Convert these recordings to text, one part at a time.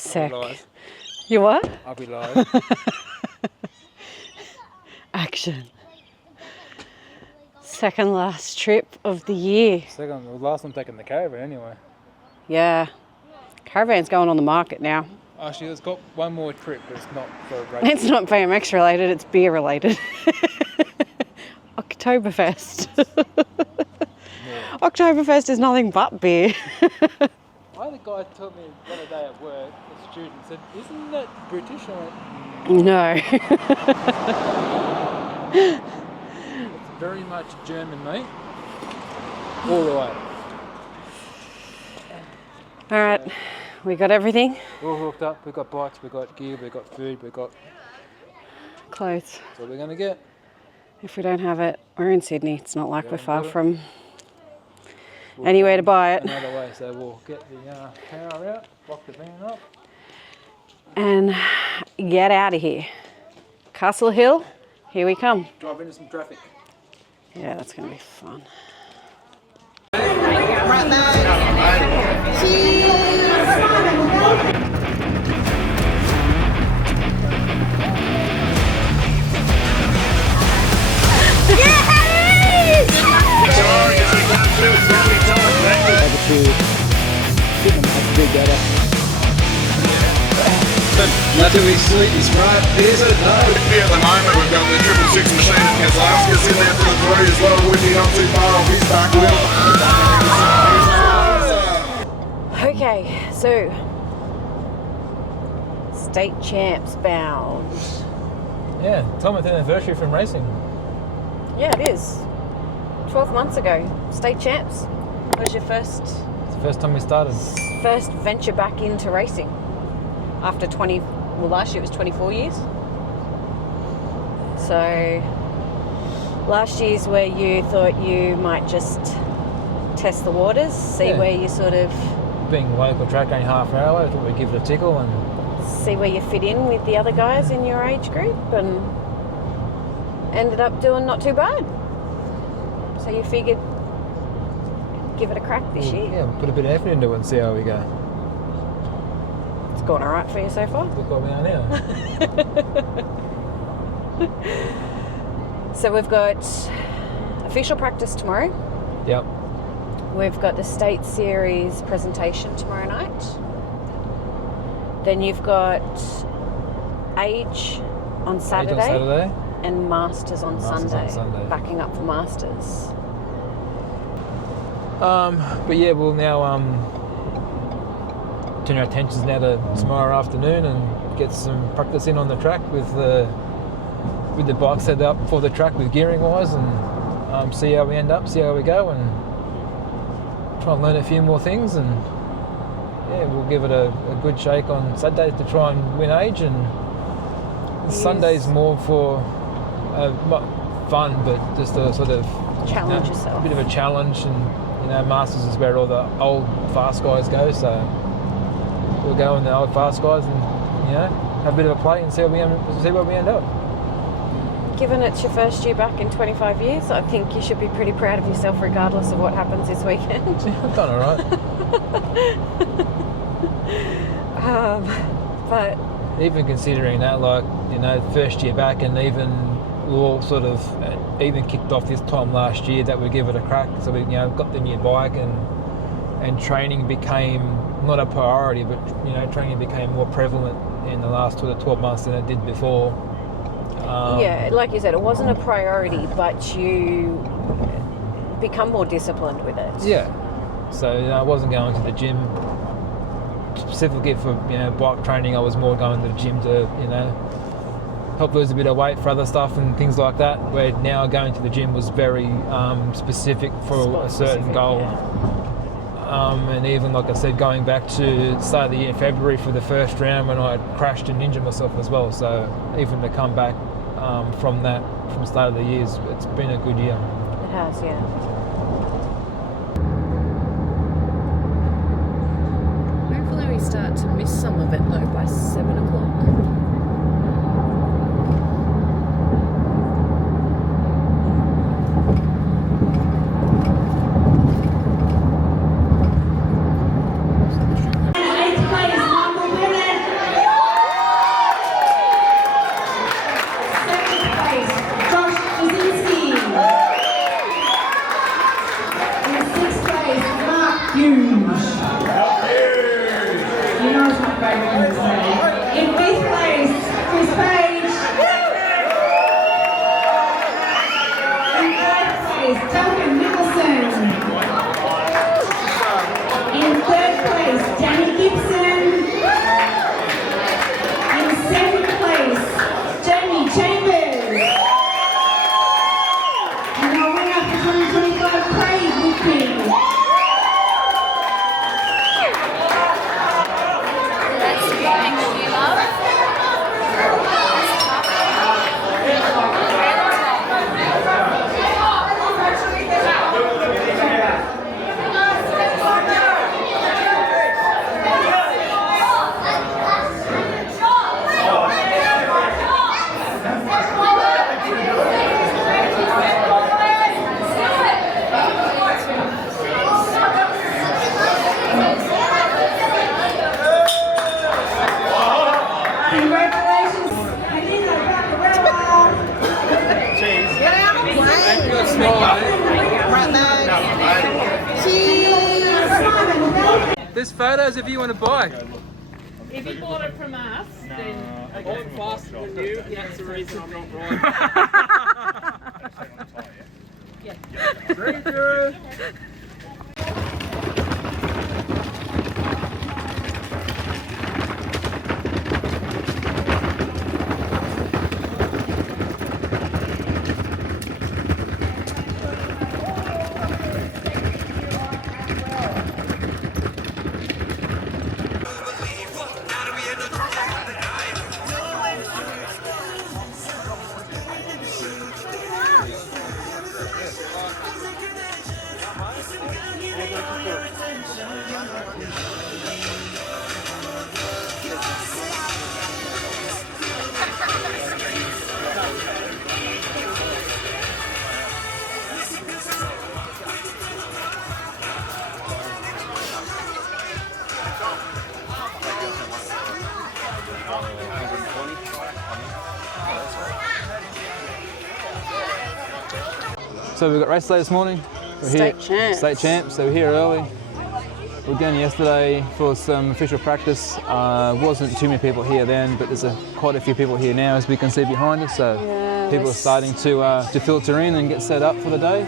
Sick. I'll be live. You what? I'll be live. Action. Second last trip of the year. Second, the last one taking the caravan anyway. Yeah. Caravan's going on the market now. Actually, it's got one more trip, but it's not for a race. It's not BMX related, it's beer related. Oktoberfest. Oktoberfest is nothing but beer. I had a guy told me the other day at work, a student said, "Isn't that British?" I went, No. "It's very much German, mate. All the way." All right, we got everything. We're all hooked up. We've got bikes, we've got gear, we've got food, we've got... Clothes. That's what we're going to get. If we don't have it, we're in Sydney. It's not like Yeah, we're far we'll- from anywhere to buy it. Another way, so we'll get the power out, lock the van up. And get out of here. Castle Hill, here we come. Drive into some traffic. Yeah, that's going to be fun. Nothing we sweet is right, is it? No. Here at the moment, we've got the 666 machine at Kazlauskas in there for the three as well. Whitney not too far off his back wheel. Okay, so state champs bound. Yeah, 10th anniversary from racing. Yeah, it is. 12 months ago, state champs. What was your first It's the first time we started. venture back into racing? After 20, well, last year it was 24 years. So last year's where you thought you might just test the waters, see Yeah. where you sort of, Being local track only half an hour away, I thought we'd give it a tickle and see where you fit in with the other guys in your age group, and ended up doing not too bad. So you figured give it a crack this year. yeah, we'll put a bit of effort into it and see how we go. It's gone all right for you so far. Look what we are now. So we've got official practice tomorrow. Yep. We've got the state series presentation tomorrow night. Then you've got age on Saturday, On Saturday. and Masters on Masters Sunday. on Sunday. Backing up for Masters. But yeah, we'll now turn our attentions now to tomorrow afternoon and get some practice in on the track with the bike set up for the track with gearing wise, and see how we end up, see how we go, and try and learn a few more things, and yeah, we'll give it a good shake on Saturday to try and win age, and Sunday's more for not fun, but just a sort of Challenge yourself. a bit of a challenge, and Masters is where all the old fast guys go, so we'll go in the old fast guys and have a bit of a play and see where we end up. Given it's your first year back in 25 years, I think you should be pretty proud of yourself regardless of what happens this weekend. I've done all right. But Even considering that, first year back, and even we all sort of even kicked off this time last year that we give it a crack. So we got the new bike, and training became not a priority, but training became more prevalent in the last 12 months than it did before. yeah, like you said, it wasn't a priority, but you become more disciplined with it. Yeah. So I wasn't going to the gym specifically for bike training. I was more going to the gym to help lose a bit of weight for other stuff and things like that. Where now going to the gym was very specific for a certain goal. Yeah. And even like I said, going back to the start of the year in February for the first round when I crashed and injured myself as well. So even to come back from the start of the year, it's been a good year. It has, yeah. Hopefully we start to miss some of it though by 7 o'clock. Eighth place, number women, huge. You know it's my favourite thing to say. In 5th place, Chris Page. In 4th place, Duncan Nicholson. In 3rd place, Danny Gibson. In 2nd place, Jamie Chambers. And our winner for 2025, Craig Whitby. Congratulations, Helena Baccarella. There's photos if you want to buy. If you bought it from us, then I'm faster than you. That's the reason I'm not right. Thank you. So we've got race day this morning. We're State champs. State champs. So we're here early. We were down yesterday for some official practice. Wasn't too many people here then, but there's quite a few people here now, as we can see behind us. So people are starting to filter in and get set up for the day.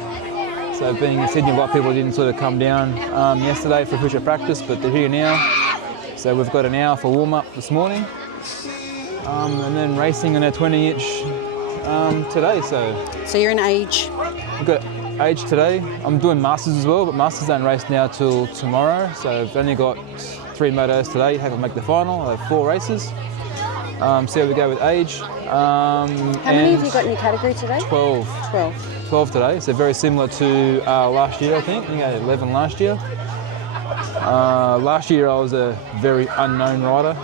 So being in Sydney, a lot of people didn't sort of come down yesterday for official practice, but they're here now. So we've got an hour for warm up this morning, and then racing on our 20-inch today. So you're in age. We've got age today. I'm doing Masters as well, but Masters don't race now till tomorrow. So I've only got 3 motos today. Hope I'll make the final. I have 4 races. See how we go with age. How many have you got in your category today? 12. 12 today. So very similar to last year, I think. I think I had 11 last year. Last year I was a very unknown rider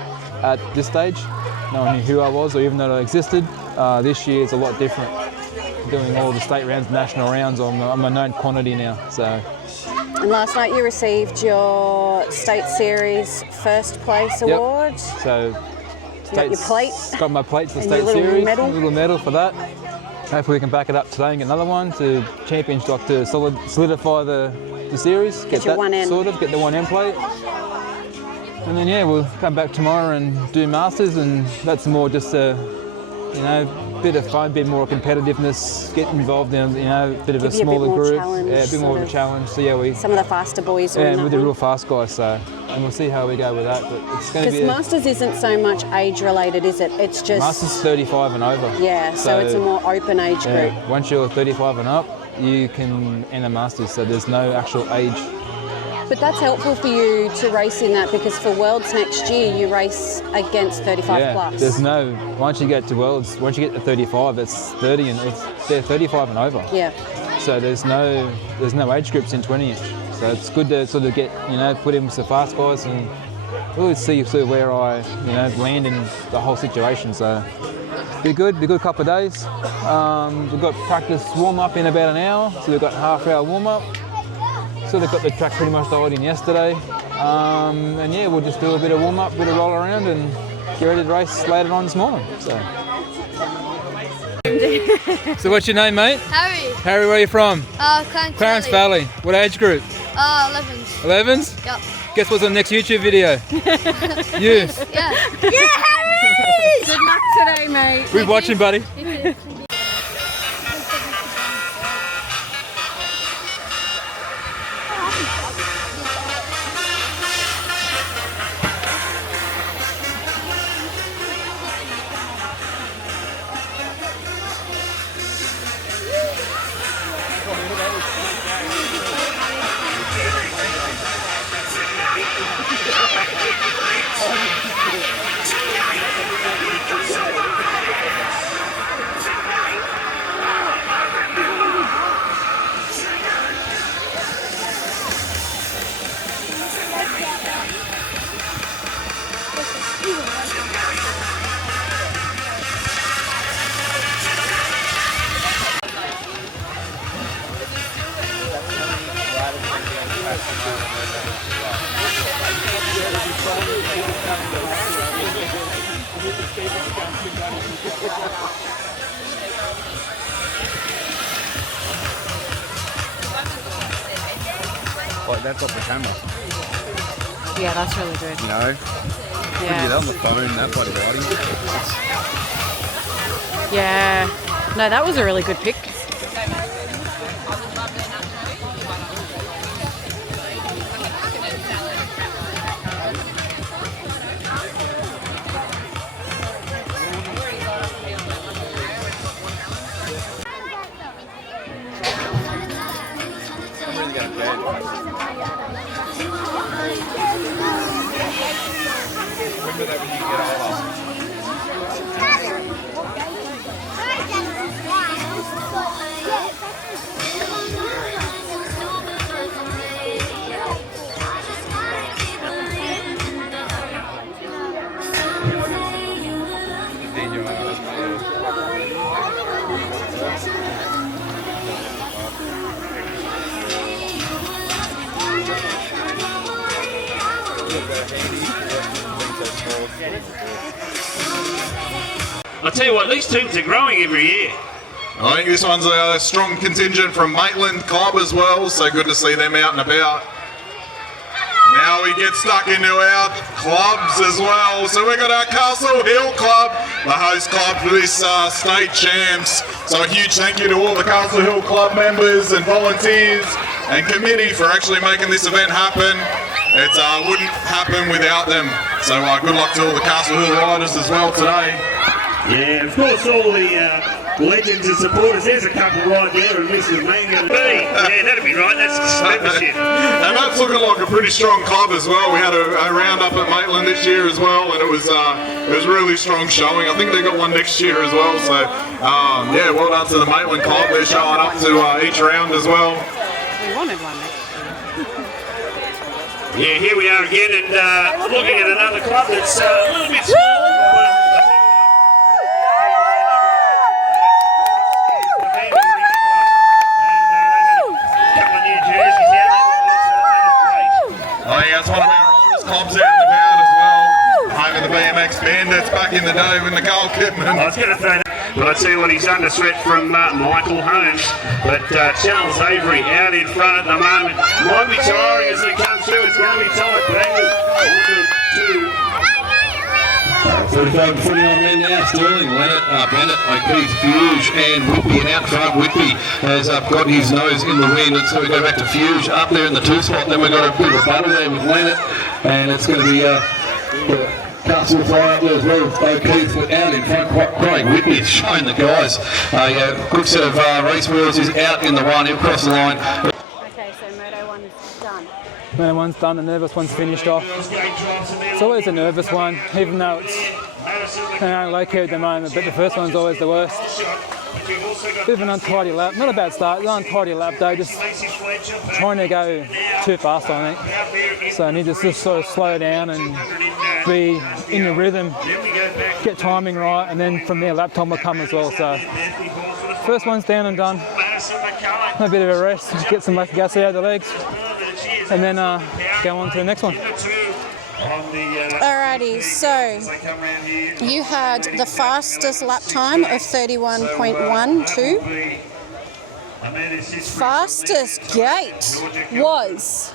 at this stage. No one knew who I was or even that I existed. This year it's a lot different. Doing all the state rounds, national rounds, I'm a known quantity now. So. And last night you received your State Series first place award. So you got your plate. Got my plate for And State your little Series. medal. A little medal for that. Hopefully we can back it up today and get another one to champions, like to solidify the series. Get your that 1N. sorted, get the 1N plate. And then we'll come back tomorrow and do Masters, and that's more just a bit of fun, bit more competitiveness, get involved in a bit of a smaller group. Yeah, a bit more of a challenge. So some of the faster boys are in that with the one. real fast guys. So, and we'll see how we go with that. But it's going to be. Because Masters isn't so much age related, is it? It's just Masters 35 and over. Yeah, so it's a more open age group. Once you're 35 and up, you can enter Masters. So there's no actual age. But that's helpful for you to race in that, because for Worlds next year you race against 35 plus. There's no, once you get to Worlds, once you get to 35, it's 30 and they're 35 and over. Yeah. So there's no age groups in 20-inch. So it's good to sort of get, put in with the fast guys and really see sort of where I, land in the whole situation. So be good couple of days. We've got practice warm up in about an hour. So we've got half-hour warm up. So they've got the track pretty much dialed in yesterday. And we'll just do a bit of warm up, bit of roll around and get ready to race later on this morning. So what's your name, mate? Harry. Harry, where are you from? Clarence Clarence Valley. What age group? 11s. 11s? Yep. Guess what's on the next YouTube video? You. Yeah. Good luck today, mate. We're watching, buddy. Like that's off the camera, Yeah, that's really good. you know. Yeah. On the phone, that bloody writing. Yeah. No, that was a really good pick. Remember that when you I tell you what, these teams are growing every year. I think this one's a strong contingent from Maitland Club as well, so good to see them out and about. Now we get stuck into our clubs as well. So we've got our Castle Hill Club, the host club for this state champs. So a huge thank you to all the Castle Hill Club members and volunteers and committee for actually making this event happen. It wouldn't happen without them. So good luck to all the Castle Hill riders as well today. Yeah, of course, all the legends and supporters. There's a couple right there, and Mrs. Mangan. Yeah, that'd be right. That's membership. And that's looking like a pretty strong club as well. We had a round up at Maitland this year as well, and it was really strong showing. I think they got one next year as well. So yeah, well done to the Maitland club. They're showing up to each round as well. We wanted one next year. Yeah, here we are again, and looking at another club that's a little bit small. That's one of our oldest clubs out and about as well. Home of the BMX Bandits back in the day with Nicole Kidman. I was going to say that, but I see what he's under threat from Michael Holmes. But Charles Avery out in front at the moment. Might be tiring as they come through. It's going to be tight. But 45 and 49 men now. Sterling, Leonard, Bennett, O'Keefe, Fuge, and Whitby. And out front, Whitby has got his nose in the wind. And so we go back to Fuge up there in the 2 spot. Then we've got a bit of a battle there with Leonard. And it's going to be Castle Fly up there as well. O'Keefe out in front. Craig Whitby is showing the guys. Good set of race wheels is out in the one. He'll cross the line. Okay, so Moto 1's done. Moto 1's done, the nervous one's finished off. It's always a nervous one, even though it's low key at the moment, but the first one's always the worst. Bit of an untidy lap, not a bad start, an untidy lap though, just trying to go too fast I think. So I need to just sort of slow down and be in the rhythm, get timing right, and then from there lap time will come as well. So first one's down and done, a bit of a rest, get some left gas out of the legs, and then go on to the next one. Alrighty, so you had the fastest lap time of 31.12. Fastest gate was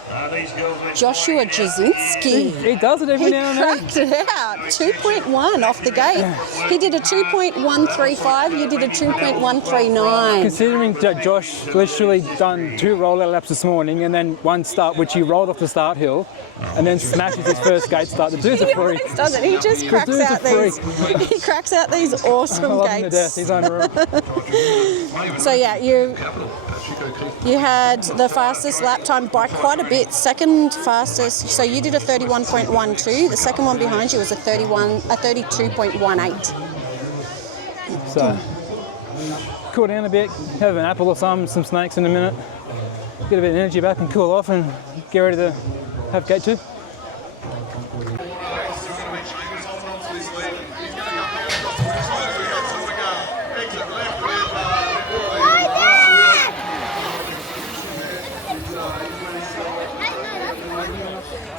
Joshua Jasinski. He does it every now and then. Cracked it out. 2.1 off the gate. He did a 2.135. You did a 2.139. Considering that Josh literally done 2 rollout laps this morning and then 1 start, which he rolled off the start hill, and then smashes his first gate start. The dude's a freak. He does it. He just cracks out these. He cracks out these awesome I love him to gates. death. He's unreal. So yeah, you had the fastest lap time by quite a bit. Second fastest. So you did a 31.12. The second one behind you was a 32.18. So cool down a bit, have an apple or some snakes in a minute, get a bit of energy back and cool off and get ready to have gate 2.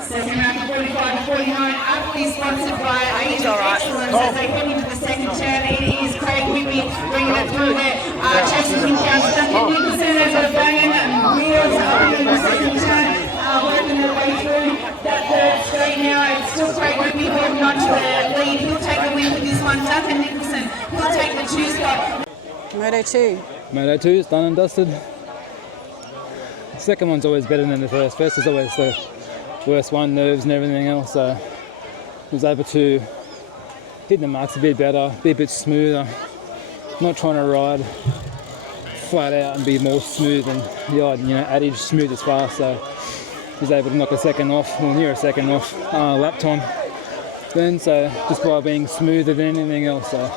Second round, 45-49, aptly sponsored by Age of Excellence as they head into the second turn. It is Craig Whitby bringing it through there, chasing him down to Duncan Nicholson as they're banging wheels up in the second turn, working their way through that third straight now. It's still Craig Whitby holding on to the lead. He'll take the win for this one. Duncan Nicholson, he'll take the 2 spot. Moto 2. Moto 2 is done and dusted. The second one's always better than the first. First is always the worst one, nerves and everything else. So I was able to hit the marks a bit better, be a bit smoother, not trying to ride flat out and be more smooth than the odd, adage smooth is fast. So I was able to knock a second off, well near a second off lap time then, so just by being smoother than anything else. So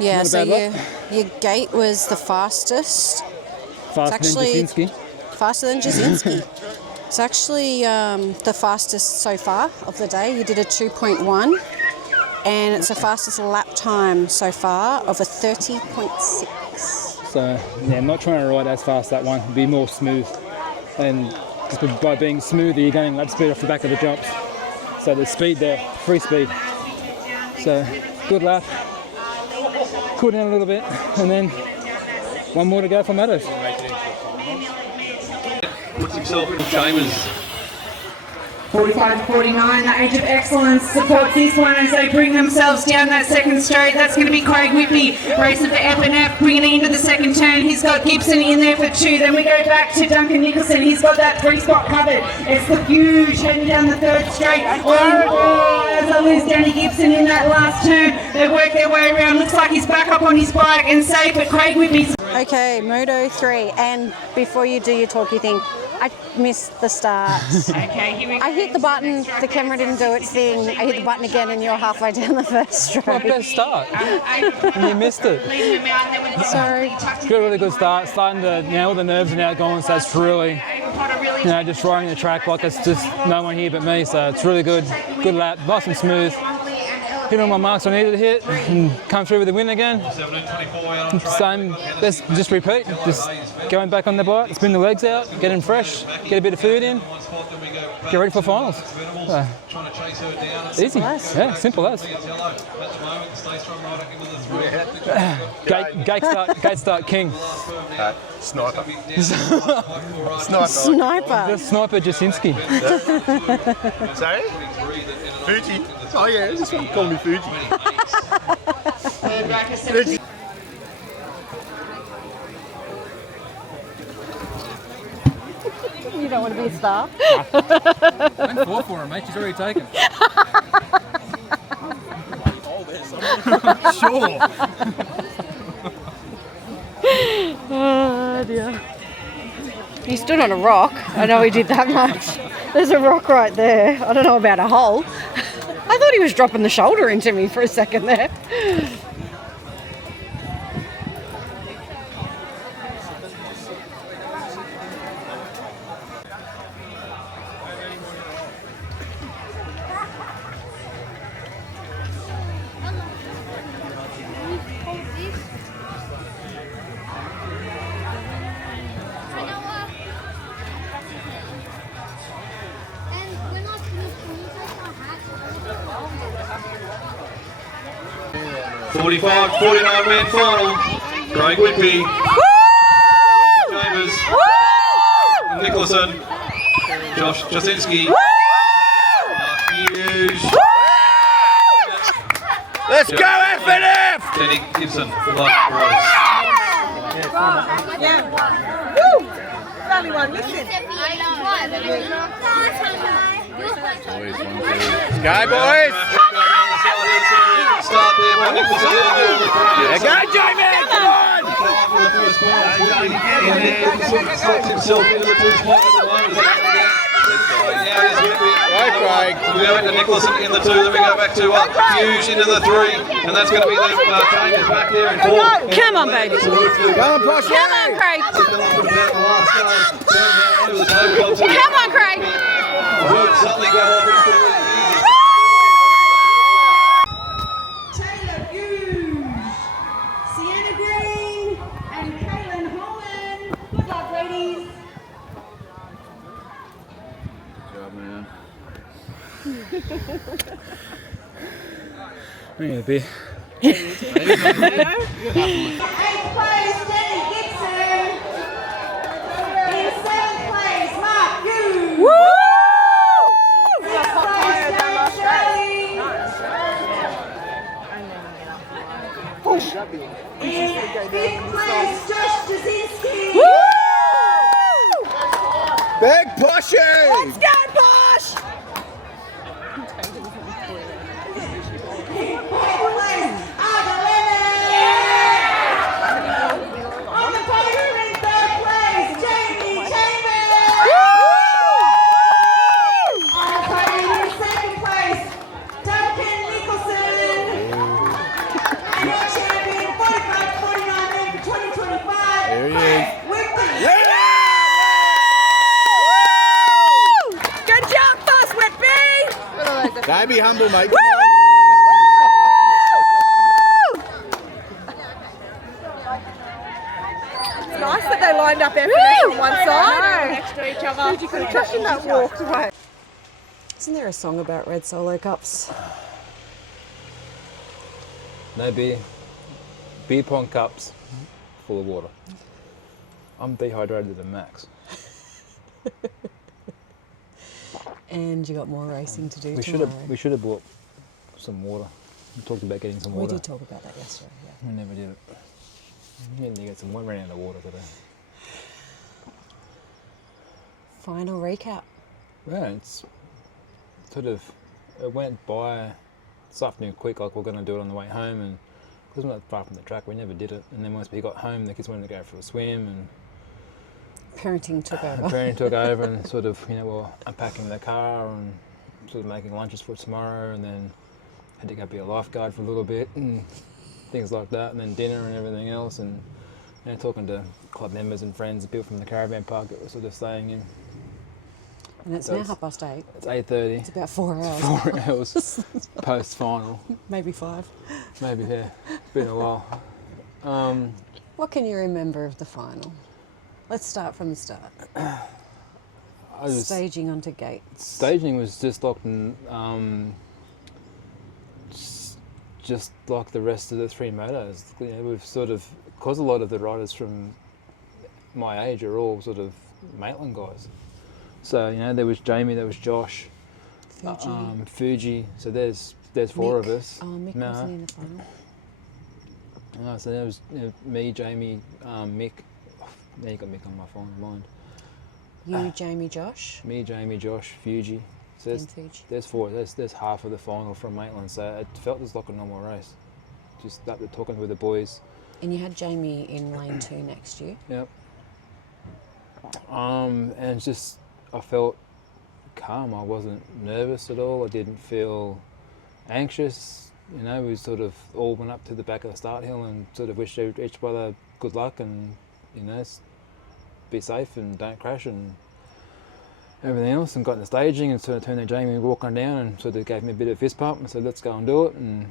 Yeah, not a so bad your gate was the fastest. faster than Jasinski. Faster than Jasinski. It's actually the fastest so far of the day. You did a 2.1 and it's the fastest lap time so far of a 30.6. So yeah, I'm not trying to ride as fast that one, be more smooth. And just by being smoother, you're getting lap speed off the back of the jumps. So there's speed there, free speed. So good lap, cool down a little bit, and then one more to go for Meadows. Puts himself in Chambers. 45-49, the Age of Excellence supports this one as they bring themselves down that second straight. That's going to be Craig Whitby racing for F&F, bringing it into the second turn. He's got Gibson in there for 2. Then we go back to Duncan Nicholson. He's got that 3 spot covered. It's the Fuge heading down the third straight. Oh, as I lose Danny Gibson in that last turn. They work their way around. Looks like he's back up on his bike and safe, but Craig Whitby's... Okay, Moto 3, and before you do your talky thing, I missed the start. Okay, here we go. I hit the button, the camera didn't do its thing. I hit the button again and you're halfway down the first straight. Not best start. And you missed it. Sorry. Good, really good start. Starting to, all the nerves are now gone, so it's really, just riding the track like it's just no one here but me. So it's really good. Good lap, nice and smooth. Hit all my marks I needed to hit and come through with the win again. Same, let's just repeat. Just going back on the bike, spin the legs out, get in fresh, get a bit of food in, get ready for finals. Easy, yeah, simple as. Gate start king. Sniper. Sniper. The sniper Jasinski. Sorry? Fuji. Oh yeah, just call me Fuji. You don't want to be a star? Don't fall for her, mate. She's already taken. Sure. Oh dear. He stood on a rock. I know he did that much. There's a rock right there. I don't know about a hole. I thought he was dropping the shoulder into me for a second there. 45-49 man final. Craig Whitby. Nicholson, Josh Jasinski, Hughes, Let's go, F&F! Kenny Gibson, Light Royce. Yeah. Woo! Only one missing. Go, boys! Start there by Nicholson. Go, Jamie! Come on! Himself in the two spot at the moment. Right, Craig. We go back to Nicholson in the two, then we go back to Hughes into the three, and that's going to be the Chambers back there in four. Come on, baby. Come on, Posh. Come on, Craig. Come on, Craig. Would suddenly go off into the Taylor Hughes, Sienna Green, and Kaylin Holland. Good luck, ladies. I need a beer. Eighth place, Jenny Gibson. In seventh place, Mark Hughes. Woo! Sixth place, Darren Shirley. In fifth place, Josh Jasinski. Big Poshy! Let's go, Bosh! In fourth place, Arda Lennon. On the podium in third place, Jamie Chambers. On the podium in second place, Duncan Nicholson. And our champion, 45-49 men for 2025, There he is. Whitby. Good job, Boss Whitby. Don't be humble, mate. It's nice that they lined up everything on one side next to each other. You could have touched that walked away. Isn't there a song about red solo cups? No beer. Beer pong cups full of water. I'm dehydrated to the max. And you got more racing to do We tomorrow. should have bought some water. We talked about getting some We water. did talk about that yesterday, yeah. We never did it. We need to get some. We ran out of water today. Final recap. Yeah, it's sort of, it went by this afternoon quick, like we're going to do it on the way home, and because we're not far from the track, we never did it. And then once we got home, the kids wanted to go for a swim, and Parenting took over. Parent took over, and sort of, we're unpacking the car and sort of making lunches for tomorrow, and then had to go be a lifeguard for a little bit and things like that, and then dinner and everything else, and talking to club members and friends and people from the caravan park that were sort of staying in. And it's So now it's- 8:30. It's 8:30. It's about 4 hours. 4 hours post final. Maybe 5. Maybe, yeah. It's been a while. What can you remember of the final? Let's start from the start. Staging onto gates. Staging was just like just like the rest of the three motos. We've sort of, because a lot of the riders from my age are all sort of Maitland guys. So there was Jamie, there was Josh, Fuji. So there's 4 of us. Oh, Mick wasn't in the final. No, so there was me, Jamie, Mick. Now you got Mick on my phone mind. You, Jamie, Josh. Me, Jamie, Josh, Fuji. So And Fuji. there's 4. There's half of the final from Maitland. So it felt just like a normal race. Just up there talking with the boys. And you had Jamie in lane 2 next year. Yep. And it's just, I felt calm. I wasn't nervous at all. I didn't feel anxious. We sort of all went up to the back of the start hill and sort of wished each other good luck and, be safe and don't crash and everything else, and got in the staging and sort of turned to Jamie and walked on down and sort of gave me a bit of a fist pump and said, let's go and do it, and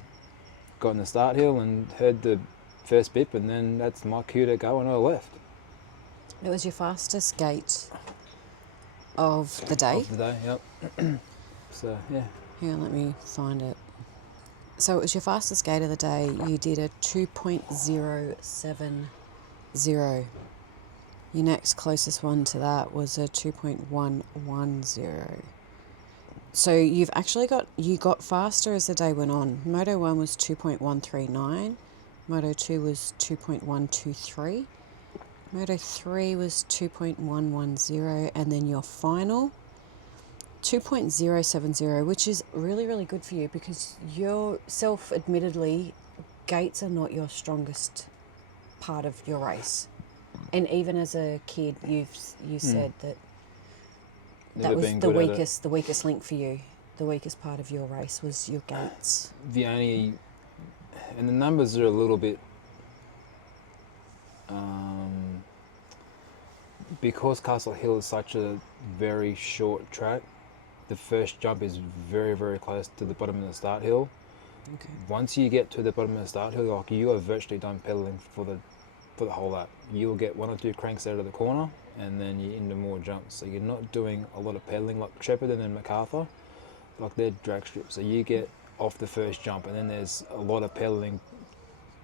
got in the start hill and heard the first bip, and then that's my cue to go, and I left. It was your fastest gate of the day. Of the day, yep. So, yeah. Hang on, let me find it. So it was your fastest gate of the day. You did a 2.070. Your next closest one to that was a 2.110. So you got faster as the day went on. Moto 1 was 2.139. Moto 2 was 2.123. Moto 3 was 2.110. And then your final, 2.070, which is really, really good for you because admittedly, gates are not your strongest part of your race. And even as a kid, you said that Never was been the good at it. weakest link for you. The weakest part of your race was your gates. And the numbers are a little bit, because Castle Hill is such a very short track, the first jump is very, very close to the bottom of the start hill. Okay. Once you get to the bottom of the start hill, like, you are virtually done pedaling for the whole lap. You'll get 1 or 2 cranks out of the corner, and then you're into more jumps. So you're not doing a lot of pedaling like Shepherd and then MacArthur, like they're drag strips. So you get off the first jump, and then there's a lot of pedaling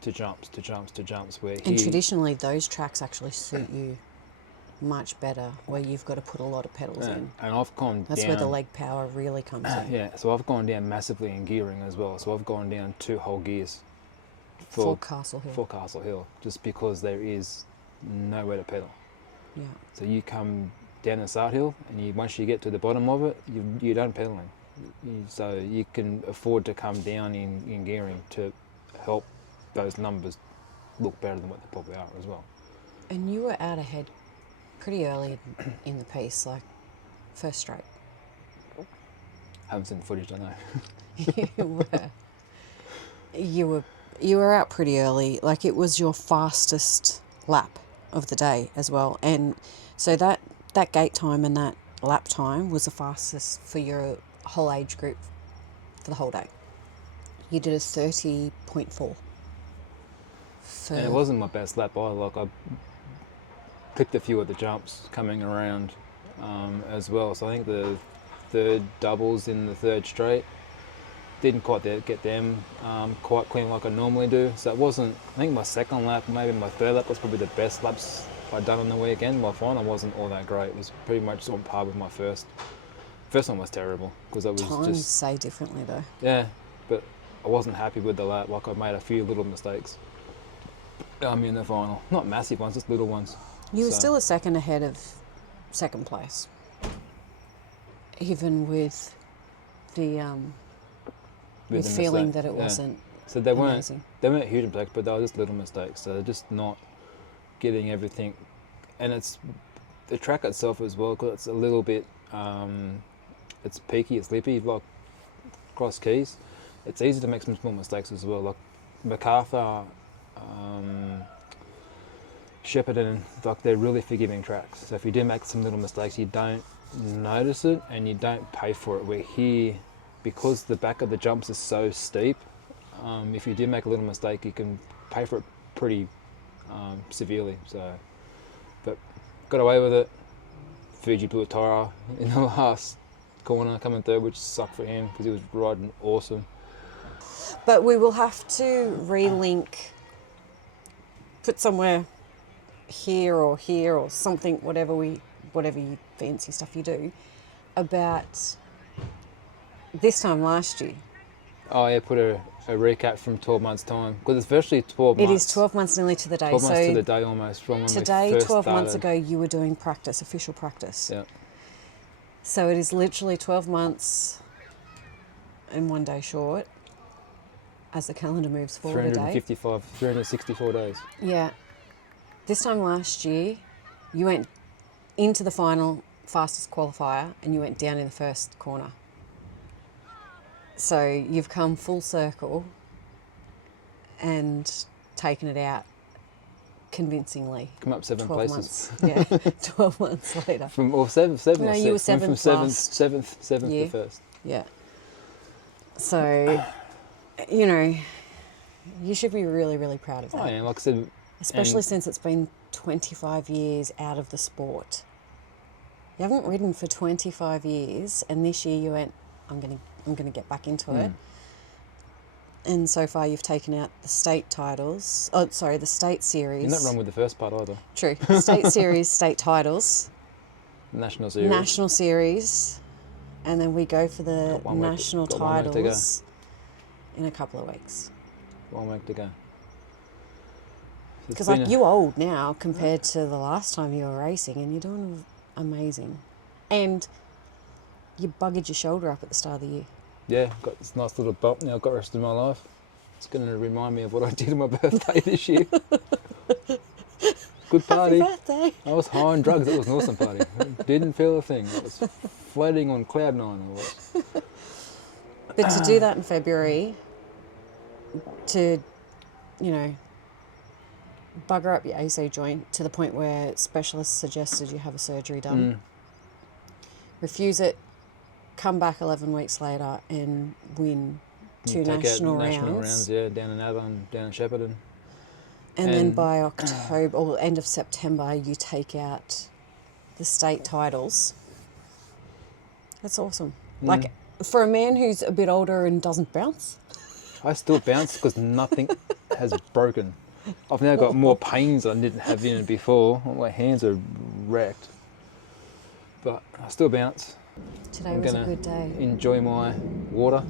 to jumps. Where And traditionally, those tracks actually suit you much better, where you've got to put a lot of pedals in. And I've gone That's down, where the leg power really comes in. Yeah, so I've gone down massively in gearing as well. So I've gone down 2 whole gears For Castle Hill. just because there is nowhere to pedal. Yeah. So you come down the start hill, and once you get to the bottom of it, you're done pedaling. So you can afford to come down in gearing to help those numbers look better than what they probably are as well. And you were out ahead pretty early in the piece, like first straight. Haven't seen the footage, I know. You were out pretty early. Like, it was your fastest lap of the day as well. And so that gate time and that lap time was the fastest for your whole age group for the whole day. You did a 30.4. And it wasn't my best lap either. Like, I clipped a few of the jumps coming around as well. So I think the third doubles in the third straight didn't quite get them quite clean like I normally do. So it wasn't, I think my second lap, maybe my third lap was probably the best laps I'd done on the weekend. My final wasn't all that great. It was pretty much on par with my first. First one was terrible because I was Times say differently though. Yeah, but I wasn't happy with the lap. Like, I made a few little mistakes in the final. Not massive ones, just little ones. You were still a second ahead of second place, even with the feeling that it wasn't. So they weren't amazing. They weren't huge mistakes, but they were just little mistakes. So they're just not getting everything. And it's the track itself as well, because it's a little bit it's peaky, it's lippy, like Cross Keys. It's easy to make some small mistakes as well. Like MacArthur, Shepparton, like, they're really forgiving tracks. So if you do make some little mistakes, you don't notice it and you don't pay for it. We're here because the back of the jumps is so steep. If you do make a little mistake, you can pay for it pretty severely. So, but got away with it. Fuji blew a tyre in the last corner coming third, which sucked for him because he was riding awesome. But we will have to relink, put somewhere here or something, whatever you fancy stuff you do, about this time last year. Oh yeah, put a recap from 12 months time, because it's virtually 12 months. It is 12 months nearly to the day. 12 months to the day almost from when today, we first 12 months started. ago, you were doing practice, official practice. Yeah. So it is literally 12 months and 1 day short as the calendar moves forward a day. 364 days. Yeah. This time last year, you went into the final fastest qualifier and you went down in the first corner. So you've come full circle and taken it out convincingly. Come up 7 places. Months. Yeah, 12 months later. From No, you were seventh seventh yeah. to first. Yeah. So, you know, you should be really, really proud of that. Oh yeah, like I said, especially since it's been 25 years out of the sport. You haven't ridden for 25 years, and this year you went, I'm going to get back into it. And so far you've taken out the state titles. Oh, sorry, the state series. You're not wrong with the first part either. True. State series, state titles. National series. National series. And then we go for the Got 1 week national got 1 week to go. titles in a couple of weeks. 1 week to go. Because like you're old now compared to the last time you were racing, and you're doing amazing. And you buggered your shoulder up at the start of the year. Yeah, got this nice little bump now. I've got the rest of my life. It's going to remind me of what I did on my birthday this year. Good party. Happy birthday. I was high on drugs. It was an awesome party. Didn't feel a thing. I was floating on cloud nine. I was. But to do that in February, to, you know, bugger up your AC joint to the point where specialists suggested you have a surgery done, refuse it, come back 11 weeks later and win two national rounds. Yeah, down in Avon, down in Shepparton. And then by October or end of September, you take out the state titles. That's awesome. Like, for a man who's a bit older and doesn't bounce. I still bounce because nothing has broken. I've now got more pains I didn't have in it before. My hands are wrecked. But I still bounce. Today was a good day. Enjoy my water.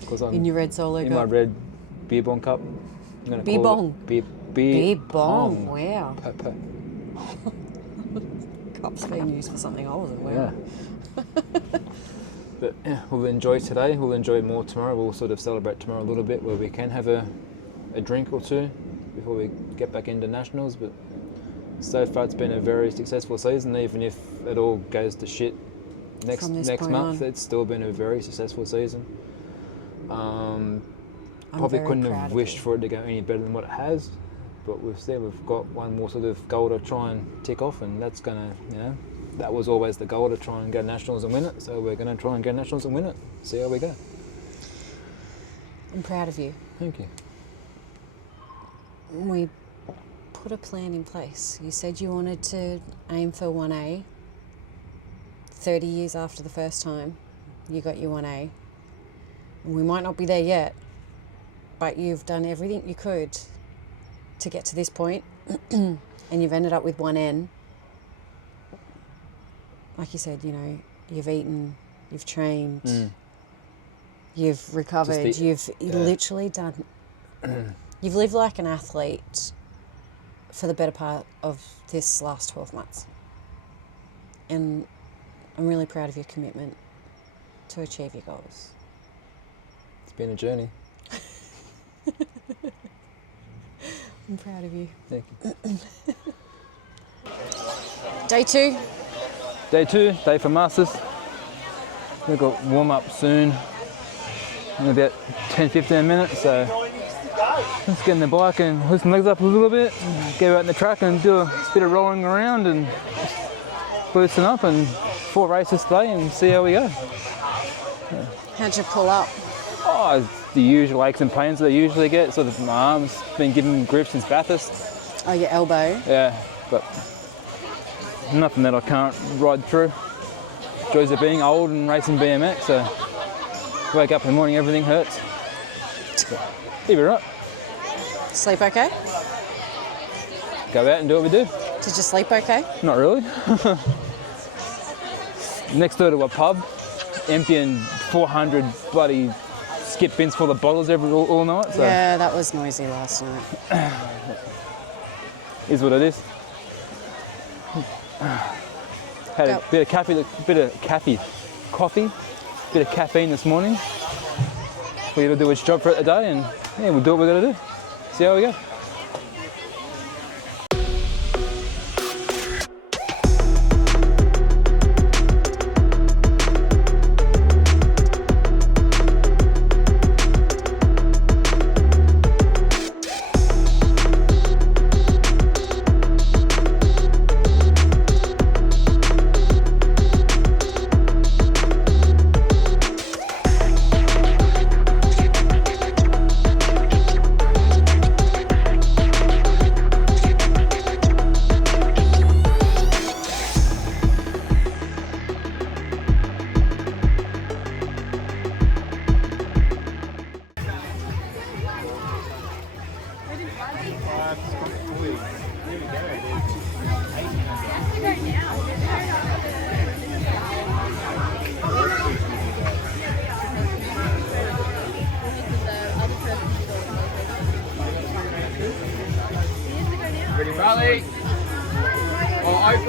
Because I'm in your red solo in cup. my red beer bong cup. Beer bong. Beer bong. pong. Wow. Papa. Cup's being used for something I wasn't aware of. But yeah, we'll enjoy today. We'll enjoy more tomorrow. We'll sort of celebrate tomorrow a little bit where we can have a drink or two before we get back into nationals. But so far it's been a very successful season. Even if it all goes to shit next month, it's still been a very successful season. Probably couldn't have wished for it to go any better than what it has. But we've got one more sort of goal to try and tick off, and that's gonna, you know, that was always the goal, to try and go nationals and win it. So we're gonna try and go nationals and win it. See how we go. I'm proud of you. Thank you. We put a plan in place. You said you wanted to aim for 1A. 30 years after the first time, you got your 1A. And we might not be there yet, but you've done everything you could to get to this point, and you've ended up with 1N. Like you said, you know, you've eaten, you've trained, you've recovered, you've literally done, you've lived like an athlete for the better part of this last 12 months. And I'm really proud of your commitment to achieve your goals. It's been a journey. I'm proud of you. Thank you. Day two. Day for Masters. We've got warm up soon in about 10-15 minutes, so let's get in the bike and loosen legs up a little bit, go out in the track and do a bit of rolling around and loosen up, and 4 races today and see how we go. How'd you pull up? Oh, the usual aches and pains that I usually get. Sort of my arm's been giving grief since Bathurst. Oh, your elbow? Yeah, but nothing that I can't ride through. Joys of being old and racing BMX, so wake up in the morning, everything hurts. You'll be right. Sleep okay? Go out and do what we do. Did you sleep okay? Not really. Next door to a pub, emptying 400 bloody skip bins full of bottles all night. So. Yeah, that was noisy last night. Is what it is. Had a bit of coffee, bit of caffeine this morning. We got to do its job for it today, and yeah, we'll do what we got to do. See how we go.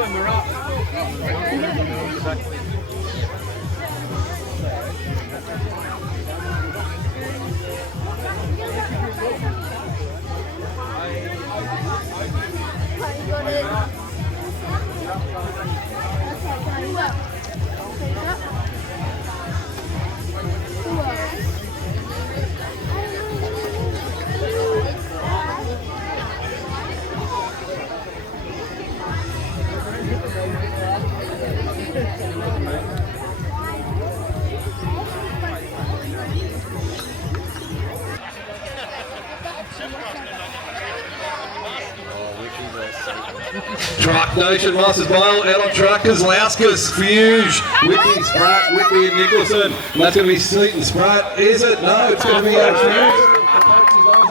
camera up. Truck Nation, Masters Mile, out on truckers, Lauskas, Fuge, Whitney, Spratt, Whitney and Nicholson. And that's going to be Seaton Spratt, is it? No, it's going to be Fuge.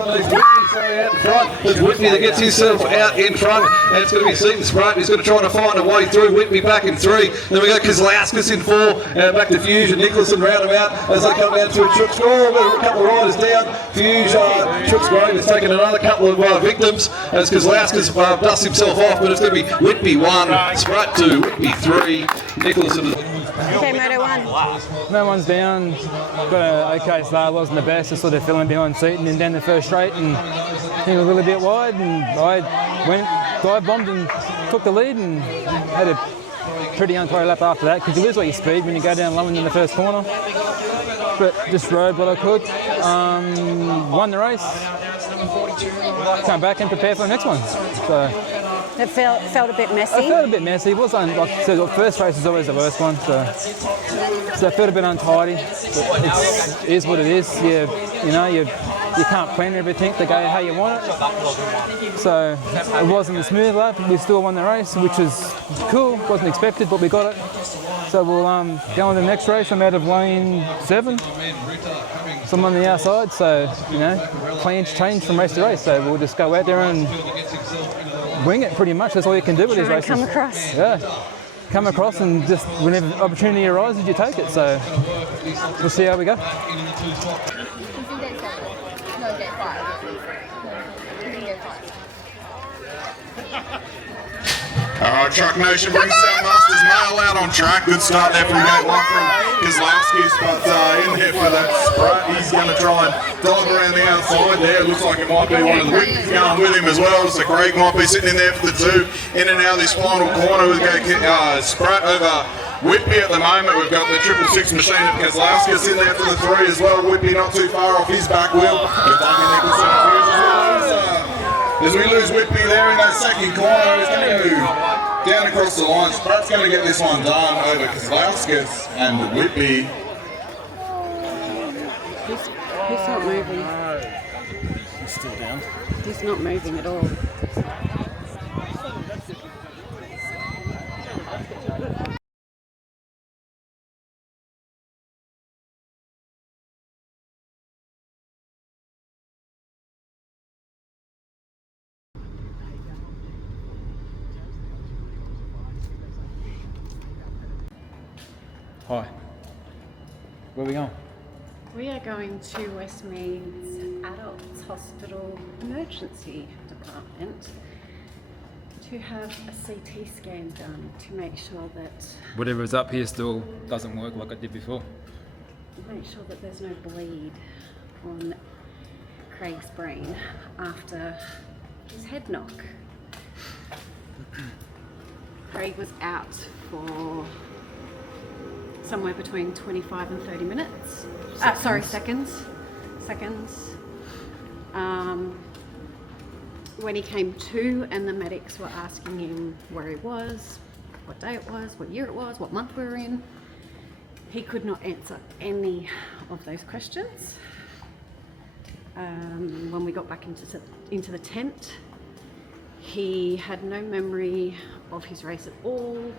Whitney, sorry, out in front. It's Whitney that gets himself out in front. And it's going to be Seaton Spratt. He's going to try to find a way through. Whitney back in 3. Then we got Kozlauskas in 4. Back to Fuge and Nicholson roundabout as they come down to a Trooks. Oh, we've got a couple of riders down. Fuge, Trooks Grove has taken another couple of victims as Kozlauskas dusts himself off. But it's going to be Whitby 1, Spratt 2, Whitby 3, Nicholson. Okay, Moto 1. No one's down. Got an okay start. Wasn't the best. Just sort of filling behind Seaton and down the first straight, and he was a little bit wide. And I went dive bombed and took the lead and had a pretty untidy lap after that because you lose all your speed when you go down low in the first corner. But just rode what I could. Won the race. Come back and prepare for the next one. So. It felt a bit messy. It felt a bit messy. It was like I said, the first race is always the worst one, so it felt a bit untidy. But it is what it is. You can't plan everything to go how you want it. So it wasn't a smooth lap. We still won the race, which was cool. Wasn't expected, but we got it. So we'll go on to the next race. I'm out of lane 7. So I'm on the outside. So plans change from race to race. So we'll just go out there and wing it pretty much. That's all you can do with these races. Come across. Yeah. Come across and just whenever opportunity arises, you take it. So we'll see how we go. Truck Nation brings out Masters Mail out on track. Good start there from gate 1 from Kozlauskas, but in there for that Spratt. He's going to try and dive around the outside there. Looks like it might be one of the Whitneys going with him as well. So Craig might be sitting in there for the 2. In and out of this final corner, we've got Spratt over Whitby at the moment. We've got the 666 machine of Kozlauskas in there for the 3 as well. Whitby not too far off his back wheel. As we lose Whitby there in that second corner, he's going to move down across the line. Spratt's going to get this one done over Kozlauskas and Whitby. He's not moving. He's still down. He's not moving at all. Hi. Where are we going? We are going to Westmead's Adults Hospital Emergency Department to have a CT scan done to make sure that Whatever's up here still doesn't work like it did before. there's no bleed on Craig's brain after his head knock. Craig was out for somewhere between 25 and 30 minutes. Seconds. When he came to and the medics were asking him where he was, what day it was, what year it was, what month we were in, he could not answer any of those questions. When we got back into the tent, he had no memory of his race at all.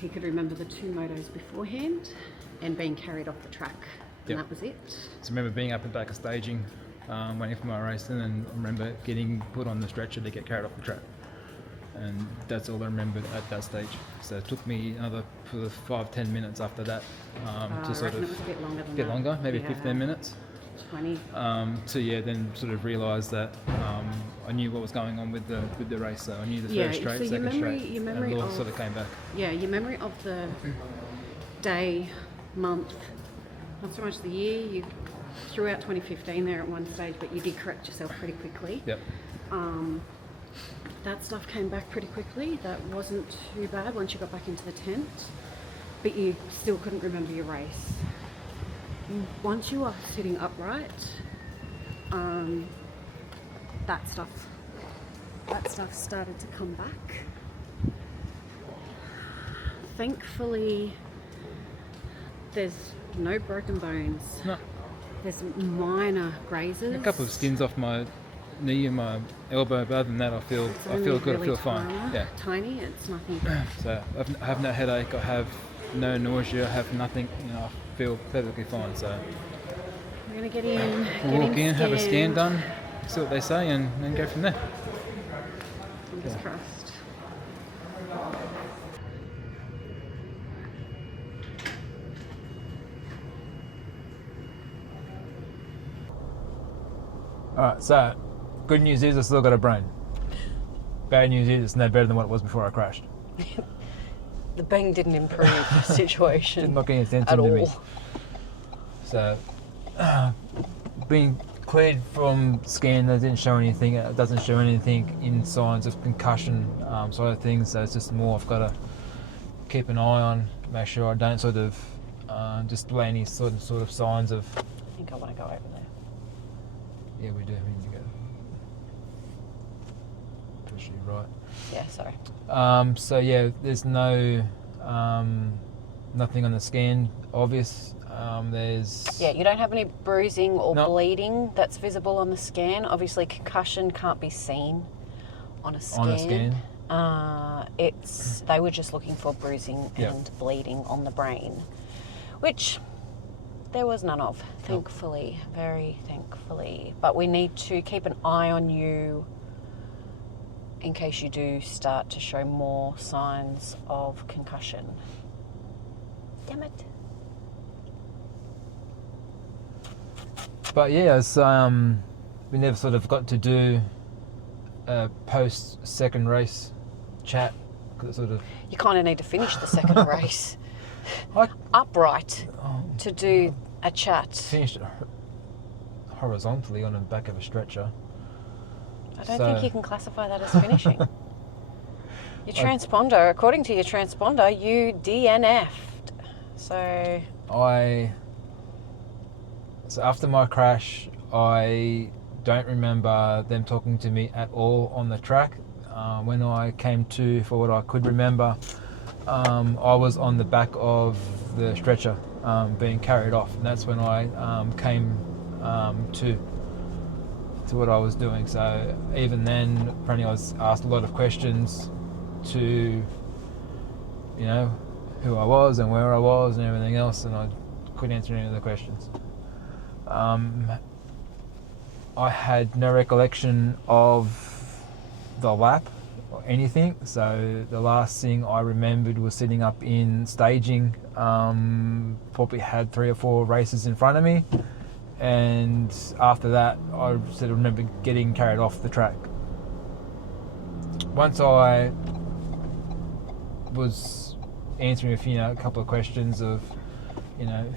He could remember the 2 motos beforehand and being carried off the track, and that was it. So I remember being up and back of staging, waiting for my race, and then I remember getting put on the stretcher to get carried off the track. And that's all I remembered at that stage. So it took me another 5-10 minutes after that to sort of it was a bit longer than get that. longer, maybe 15 minutes. 20. So yeah, then sort of realised that I knew what was going on with the race. So I knew the first straight, so second straight, your memory and law of, sort of came back. Yeah, your memory of the day, month, not so much the year. You threw out 2015 there at one stage, but you did correct yourself pretty quickly. Yep. That stuff came back pretty quickly. That wasn't too bad once you got back into the tent, but you still couldn't remember your race. Once you are sitting upright, that stuff started to come back. Thankfully, there's no broken bones. No. There's minor grazes. A couple of skins off my knee and my elbow, but other than that, I feel good. Really I feel fine. Yeah. Tiny. It's nothing. So I have no headache. I have no nausea. I have nothing. I feel perfectly fine. So We're gonna get in. we'll walk in, have a scan done, see what they say, and then go from there. Fingers crossed. All right. So good news is I still got a brain. Bad news is it's no better than what it was before I crashed. The bang didn't improve the situation Didn't knock any sense at into all. me. So being cleared from scan, that didn't show anything. It doesn't show anything in signs of concussion side of things. So it's just more I've got to keep an eye on, make sure I don't sort of display any sort of signs of. I think I want to go over there. Yeah, we do. We need to go. Push you right. Yeah, sorry. So yeah, there's no nothing on the scan obvious. There's Yeah, you don't have any bruising or No. bleeding that's visible on the scan. Obviously, concussion can't be seen on a scan. On a scan. They were just looking for bruising Yep. and bleeding on the brain, which there was none of, thankfully, very thankfully. But we need to keep an eye on you in case you do start to show more signs of concussion. Damn it. But yeah, it's, we never sort of got to do a post second race chat because it sort of You kind of need to finish the second race I upright to do a chat. finished horizontally on the back of a stretcher. I don't So- think you can classify that as finishing. Your transponder, according to your transponder, you DNF'd. So So after my crash, I don't remember them talking to me at all on the track. When I came to, for what I could remember, I was on the back of the stretcher being carried off, and that's when I came to what I was doing. So even then, apparently I was asked a lot of questions to, who I was and where I was and everything else, and I couldn't answer any of the questions. I had no recollection of the lap or anything, so the last thing I remembered was sitting up in staging. Probably had 3 or 4 races in front of me, and after that I sort of remember getting carried off the track. Once I was answering a couple of questions of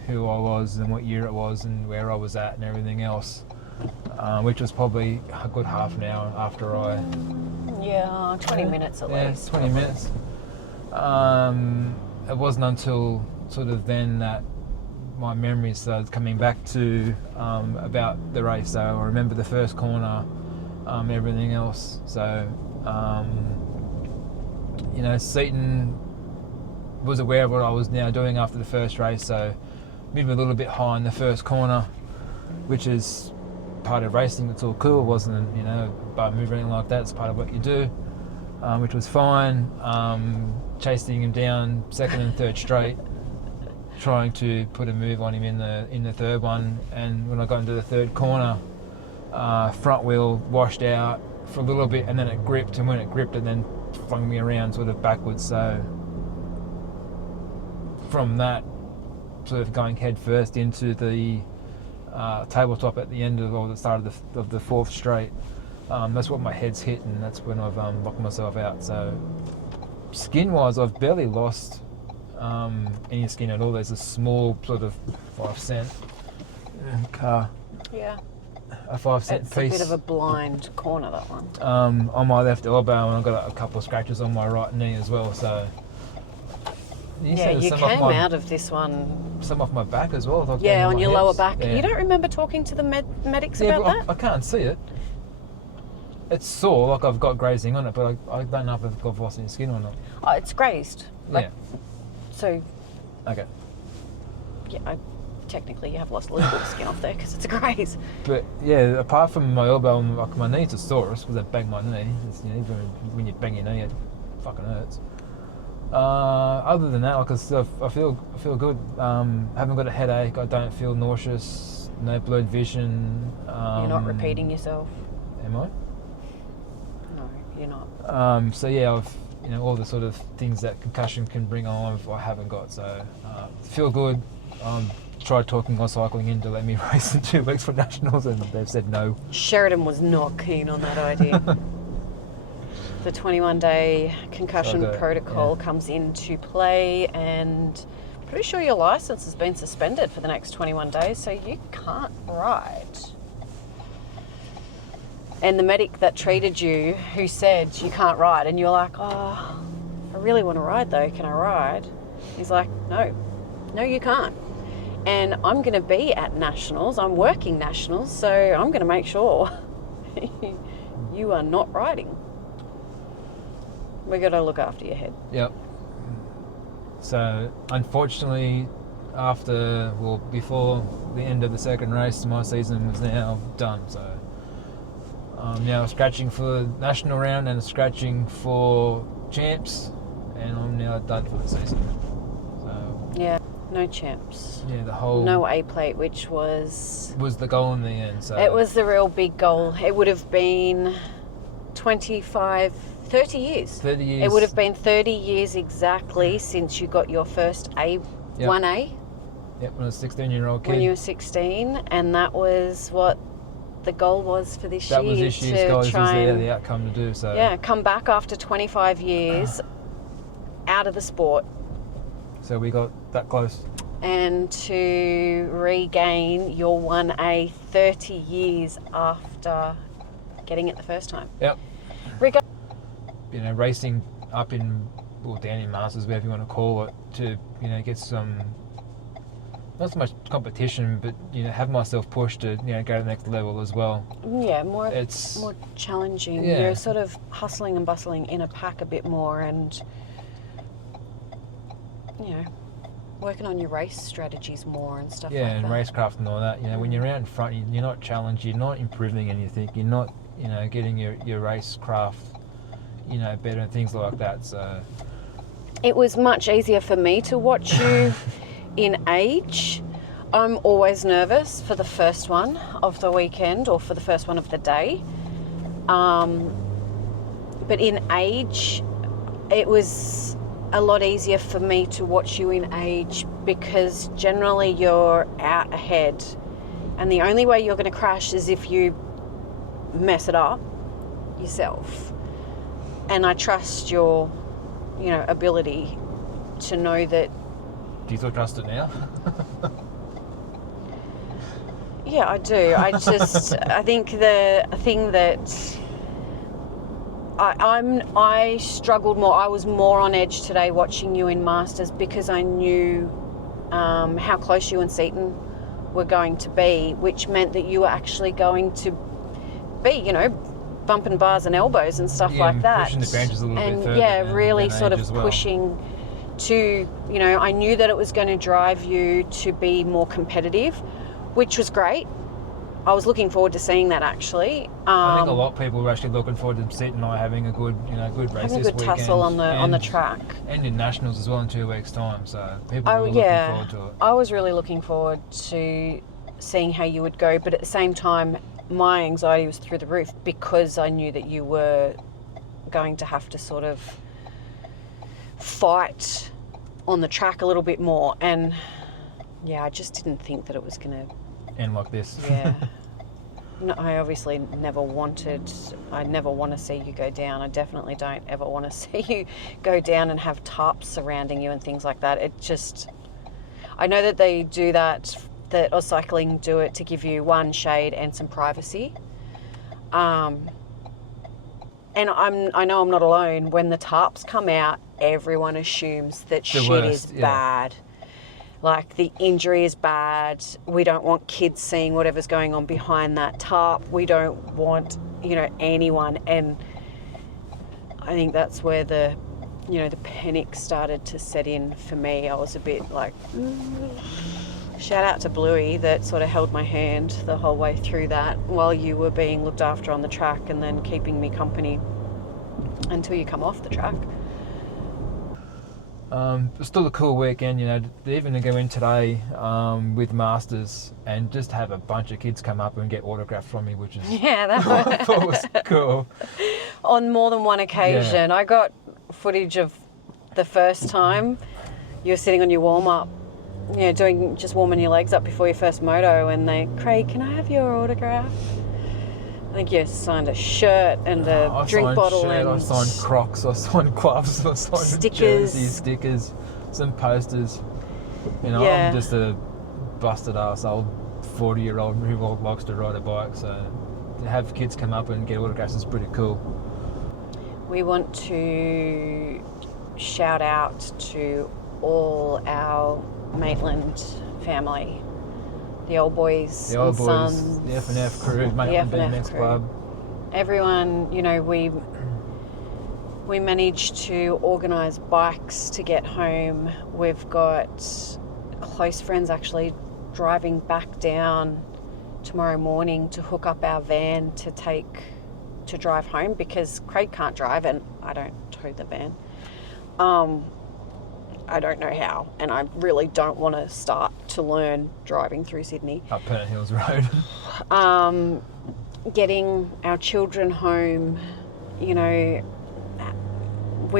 who I was and what year it was and where I was at and everything else, which was probably a good half an hour after I... yeah, 20 minutes at least. 20 minutes. It wasn't until sort of then that my memory started coming back to about the race. So I remember the first corner, everything else. So, Seaton was aware of what I was now doing after the first race, so moved a little bit high in the first corner, which is part of racing. It's all cool. It wasn't, but moving like that, it's part of what you do, which was fine. Chasing him down second and third straight, trying to put a move on him in the third one, and when I got into the third corner, front wheel washed out for a little bit, and then it gripped, and when it gripped, it then flung me around sort of backwards. So from that, sort of going head first into the tabletop at the end of or the start of the fourth straight. That's what my head's hit, and that's when I've knocked myself out. So skin-wise, I've barely lost any skin at all. There's a small sort of 5 cent car. Yeah. A 5 cent It's piece. a bit of a blind corner, that one. On my left elbow, and I've got a couple of scratches on my right knee as well. So Yeah, you came out of this one. Some off my back as well. Like Yeah, on on my your lower hips. back. Yeah. You don't remember talking to the medics Yeah, about but that? I can't see it. It's sore, like I've got grazing on it, but I don't know if I've lost any skin or not. Oh, it's grazed. Yeah. So, Okay. yeah, technically you have lost a little bit of skin off there because it's a graze. But yeah, apart from my elbow, like my knee's a sorest because I banged my knee. It's, even when you bang your knee, it fucking hurts. Other than that, like I feel good. Haven't got a headache. I don't feel nauseous. No blurred vision. You're not repeating yourself. Am I? No, you're not. So yeah, I've all the sort of things that concussion can bring on, I haven't got. So feel good. Tried talking on cycling in to let me race in 2 weeks for nationals, and they've said no. Sheridan was not keen on that idea. The 21-day concussion protocol comes into play, and pretty sure your license has been suspended for the next 21 days, so you can't ride. And the medic that treated you, who said you can't ride, and you're like, oh, I really want to ride though, can I ride? He's like, no, you can't. And I'm going to be at nationals, I'm working nationals, so I'm going to make sure you are not riding. We got to look after your head. Yep. So unfortunately, before the end of the second race, my season was now done. So I'm now scratching for the national round and scratching for champs, and I'm now done for the season. So yeah, no champs. Yeah, the whole no A plate, which was the goal in the end. So it was the real big goal. It would have been 30 years. 30 years. It would have been 30 years exactly since you got your first A, 1A. Yep, when I was a 16-year-old kid. When you were 16, and that was what the goal was for this year. That was this year's goal, was the outcome to do. So yeah, come back after 25 years out of the sport. So we got that close. And to regain your 1A 30 years after getting it the first time. Yep. Racing up down in Masters, whatever you want to call it, to get some, not so much competition, but have myself pushed to go to the next level as well. Yeah, more challenging. Yeah. You're sort of hustling and bustling in a pack a bit more, and working on your race strategies more and stuff like that. Yeah, and racecraft and all that. When you're out in front, you're not challenged, you're not improving anything, you're not getting your racecraft better and things like that. So it was much easier for me to watch you in age. I'm always nervous for the first one of the weekend or for the first one of the day. But in age, it was a lot easier for me to watch you in age because generally you're out ahead, and the only way you're going to crash is if you mess it up yourself. And I trust your, ability to know that. Do you still trust it now? Yeah, I do. I think the thing that I struggled more. I was more on edge today watching you in Masters because I knew how close you and Seaton were going to be, which meant that you were actually going to be, bumping bars and elbows and stuff like that. Pushing the benches a little bit further. Yeah, really sort of pushing to, I knew that it was going to drive you to be more competitive, which was great. I was looking forward to seeing that actually. I think a lot of people were actually looking forward to Seaton and I having a good, good race having this a good weekend. tussle on the track. And in nationals as well in 2 weeks' time. So people were looking forward to it. I was really looking forward to seeing how you would go, but at the same time, my anxiety was through the roof because I knew that you were going to have to sort of fight on the track a little bit more, and I just didn't think that it was going to end like this. Yeah. No, I obviously never wanted, I never want to see you go down. I definitely don't ever want to see you go down and have tarps surrounding you and things like that. It just, I know that they do that or cycling do it to give you one, shade and some privacy. And I know I'm not alone. When the tarps come out, everyone assumes that shit is bad. Like, the injury is bad. We don't want kids seeing whatever's going on behind that tarp. We don't want, anyone. And I think that's where the panic started to set in for me. I was a bit like, shout out to Bluey that sort of held my hand the whole way through that while you were being looked after on the track and then keeping me company until you come off the track. It's still a cool weekend, even to go in today with Masters and just have a bunch of kids come up and get autographs from me, which is I thought was cool. On more than one occasion. I got footage of the first time you were sitting on your warm-up, just warming your legs up before your first moto, and Craig, can I have your autograph? I think you signed a shirt and a drink bottle. I signed Crocs, I signed gloves, I signed stickers. Jerseys, stickers, some posters. I'm just a busted ass old 40-year-old who likes to ride a bike, so to have kids come up and get autographs is pretty cool. We want to shout out to all our Maitland family. The old boys, the old boys, sons, the F&F crew, Maitland BMX Club. Everyone, we managed to organise bikes to get home. We've got close friends actually driving back down tomorrow morning to hook up our van to drive home because Craig can't drive and I don't tow the van. I don't know how, and I really don't want to start to learn driving through Sydney. Up Pennant Hills Road. Getting our children home, we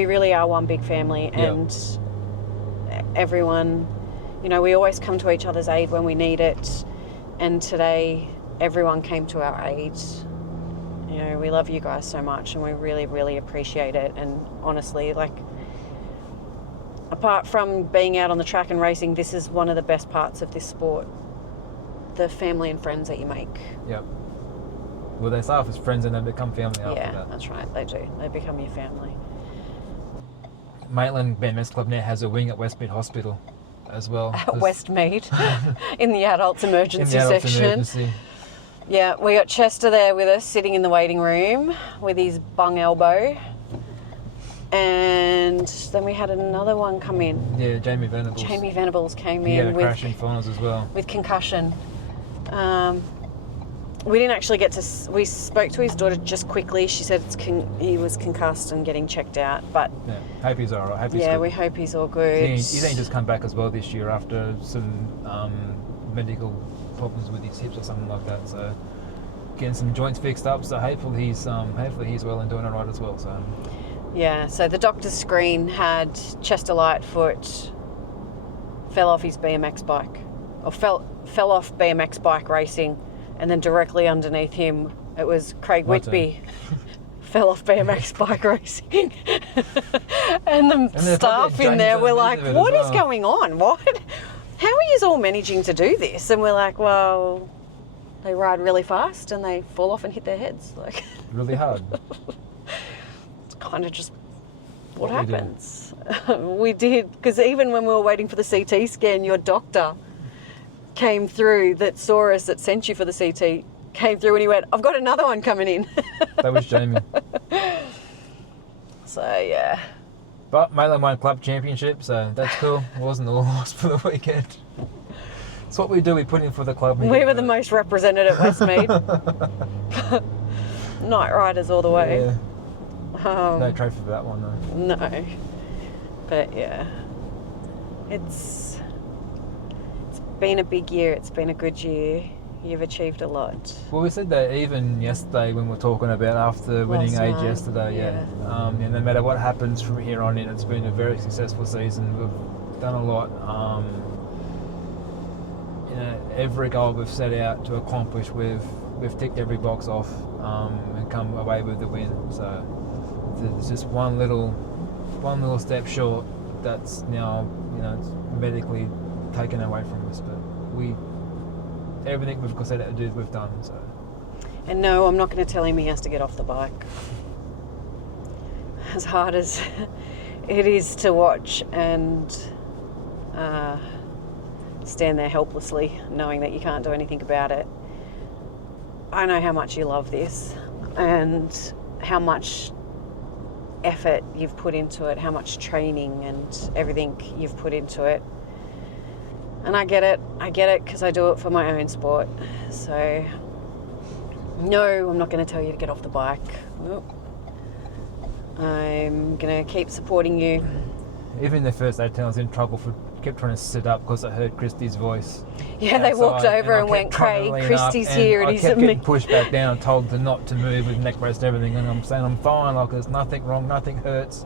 really are one big family, and everyone, we always come to each other's aid when we need it, and today everyone came to our aid. We love you guys so much, and we really, really appreciate it, and honestly, apart from being out on the track and racing, this is one of the best parts of this sport. The family and friends that you make. Yep. Well, they start off as friends and then become family after that. Yeah, that's right. They do. They become your family. Maitland BMX Club now has a wing at Westmead Hospital as well. At Westmead, in the adults emergency section. Emergency. Yeah, we got Chester there with us, sitting in the waiting room with his bung elbow. And then we had another one come in. Yeah, Jamie Venables. Jamie Venables came in. He had a crash in finals as well. With concussion. We didn't actually get to... We spoke to his daughter just quickly. She said he was concussed and getting checked out, but... Yeah, hope he's all right. Hope he's good. We hope he's all good. He's only just come back as well this year after some medical problems with his hips or something like that, so... Getting some joints fixed up, so hopefully he's well and doing all right as well, so... Yeah, so the doctor's screen had Chester Lightfoot fell off his BMX bike, or fell off BMX bike racing, and then directly underneath him it was Craig Whitby fell off BMX bike racing. and the staff in there were like, what is going on? What? How are you all managing to do this? And we're like, well, they ride really fast and they fall off and hit their heads. Really hard. Kind of just what happens. We did, because even when we were waiting for the CT scan, your doctor came through that saw us, that sent you for the CT, came through and he went, I've got another one coming in. That was Jamie. So yeah. But Maitland won club championship, so that's cool. It wasn't all lost for the weekend. It's what we do, we put in for the club. We were the most represented at Westmead. Night riders all the way. Yeah. No trophy for that one though. No, but yeah, it's been a big year. It's been a good year. You've achieved a lot. Well, we said that even yesterday when we were talking about after winning age yesterday. Yeah. And no matter what happens from here on in, it's been a very successful season. We've done a lot. every goal we've set out to accomplish, we've ticked every box off and come away with the win. So it's just one little step short that's now, you know, it's medically taken away from us. But everything we've set out to do, we've done. So. And no, I'm not going to tell him he has to get off the bike. As hard as it is to watch and stand there helplessly, knowing that you can't do anything about it. I know how much you love this and how much effort you've put into it, how much training and everything you've put into it. And I get it because I do it for my own sport. So no, I'm not going to tell you to get off the bike. Nope. I'm going to keep supporting you. Even the first 8 I was in trouble for kept trying to sit up because I heard Christy's voice. Yeah, they walked over and went, Craig, Christy's here and he's I kept getting pushed back down and told to not to move with neck brace and everything, and I'm saying I'm fine, like there's nothing wrong, nothing hurts.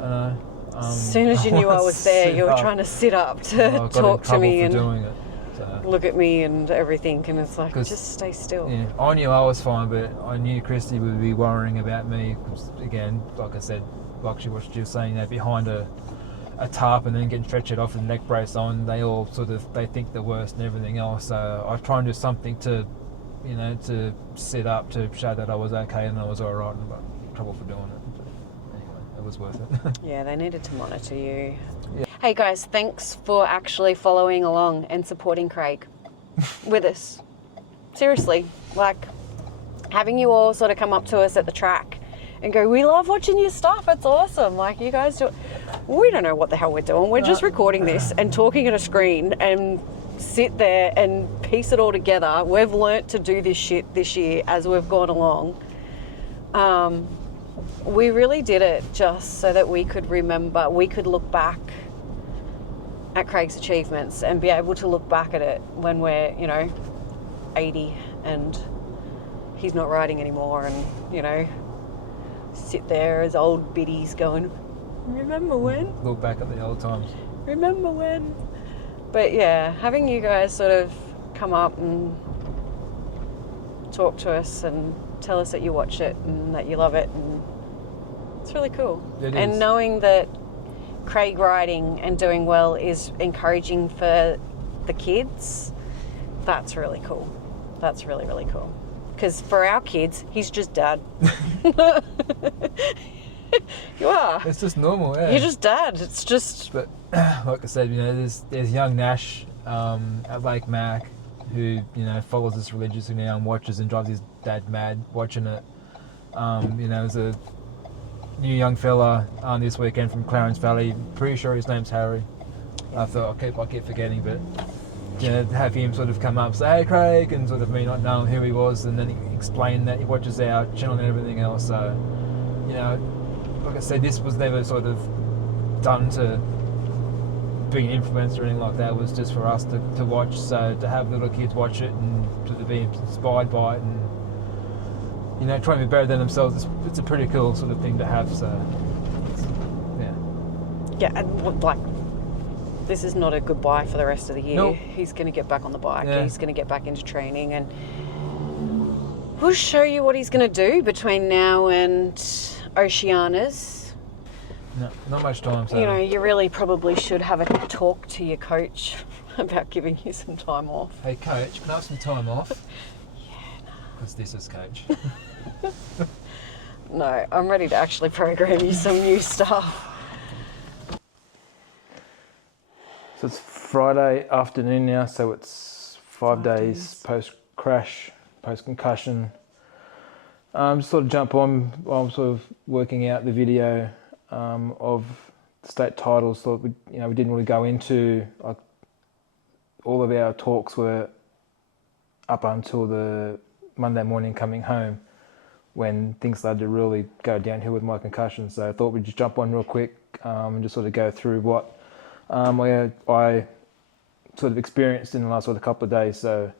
As soon as you knew I was there, you were trying to sit up to talk to me and doing it, look at me and everything, and it's like, just stay still. Yeah, I knew I was fine, but I knew Christy would be worrying about me because, again, like I said, like she was saying, that behind a tarp and then getting stretched off with the neck brace on, they all they think the worst and everything else. So I try and do something to, you know, to sit up to show that I was okay and I was all right, and I got in trouble for doing it. But anyway, it was worth it. Yeah, they needed to monitor you. Yeah. Hey guys, thanks for actually following along and supporting Craig with us. Seriously, like having you all sort of come up to us at the track and go, we love watching your stuff, it's awesome. Like you guys do, we don't know what the hell we're doing. We're just recording this and talking at a screen and sit there and piece it all together. We've learnt to do this shit this year as we've gone along. We really did it just so that we could remember, we could look back at Craig's achievements and be able to look back at it when we're, you know, 80 and he's not riding anymore, and, you know, sit there as old biddies going, remember when? Look back at the old times. Remember when? But yeah, having you guys sort of come up and talk to us and tell us that you watch it and that you love it, and it's really cool. It and is. Knowing that Craig riding and doing well is encouraging for the kids, that's really cool. That's really, really cool. Because for our kids, he's just dad. You are. It's just normal, yeah. You're just dad. It's just... But like I said, you know, there's young Nash at Lake Mac who, you know, follows us religiously now and watches and drives his dad mad watching it. You know, there's a new young fella this weekend from Clarence Valley. Pretty sure his name's Harry. I keep forgetting, but you know, have him sort of come up, say, hey Craig, and sort of me not knowing who he was, and then he explained that he watches our channel and everything else. So, you know, like I said, this was never sort of done to be an influencer or anything like that. It was just for us to watch. So to have little kids watch it and to be inspired by it and, you know, try and be better than themselves, it's a pretty cool sort of thing to have. So, yeah. Yeah, and like, this is not a goodbye for the rest of the year. Nope. He's going to get back on the bike. Yeah. He's going to get back into training, and we'll show you what he's going to do between now and Oceanas. No, not much time. So. You know, you really probably should have a talk to your coach about giving you some time off. Hey coach, can I have some time off? Yeah, no. Because this is coach. No, I'm ready to actually program you some new stuff. So it's Friday afternoon now, so it's 5 days post-crash, post-concussion. Just sort of jump on while I'm sort of working out the video of the state titles. Thought we didn't really go into, like, all of our talks were up until the Monday morning coming home, when things started to really go downhill with my concussion. So I thought we'd just jump on real quick and just sort of go through what I sort of experienced in the last sort of couple of days. So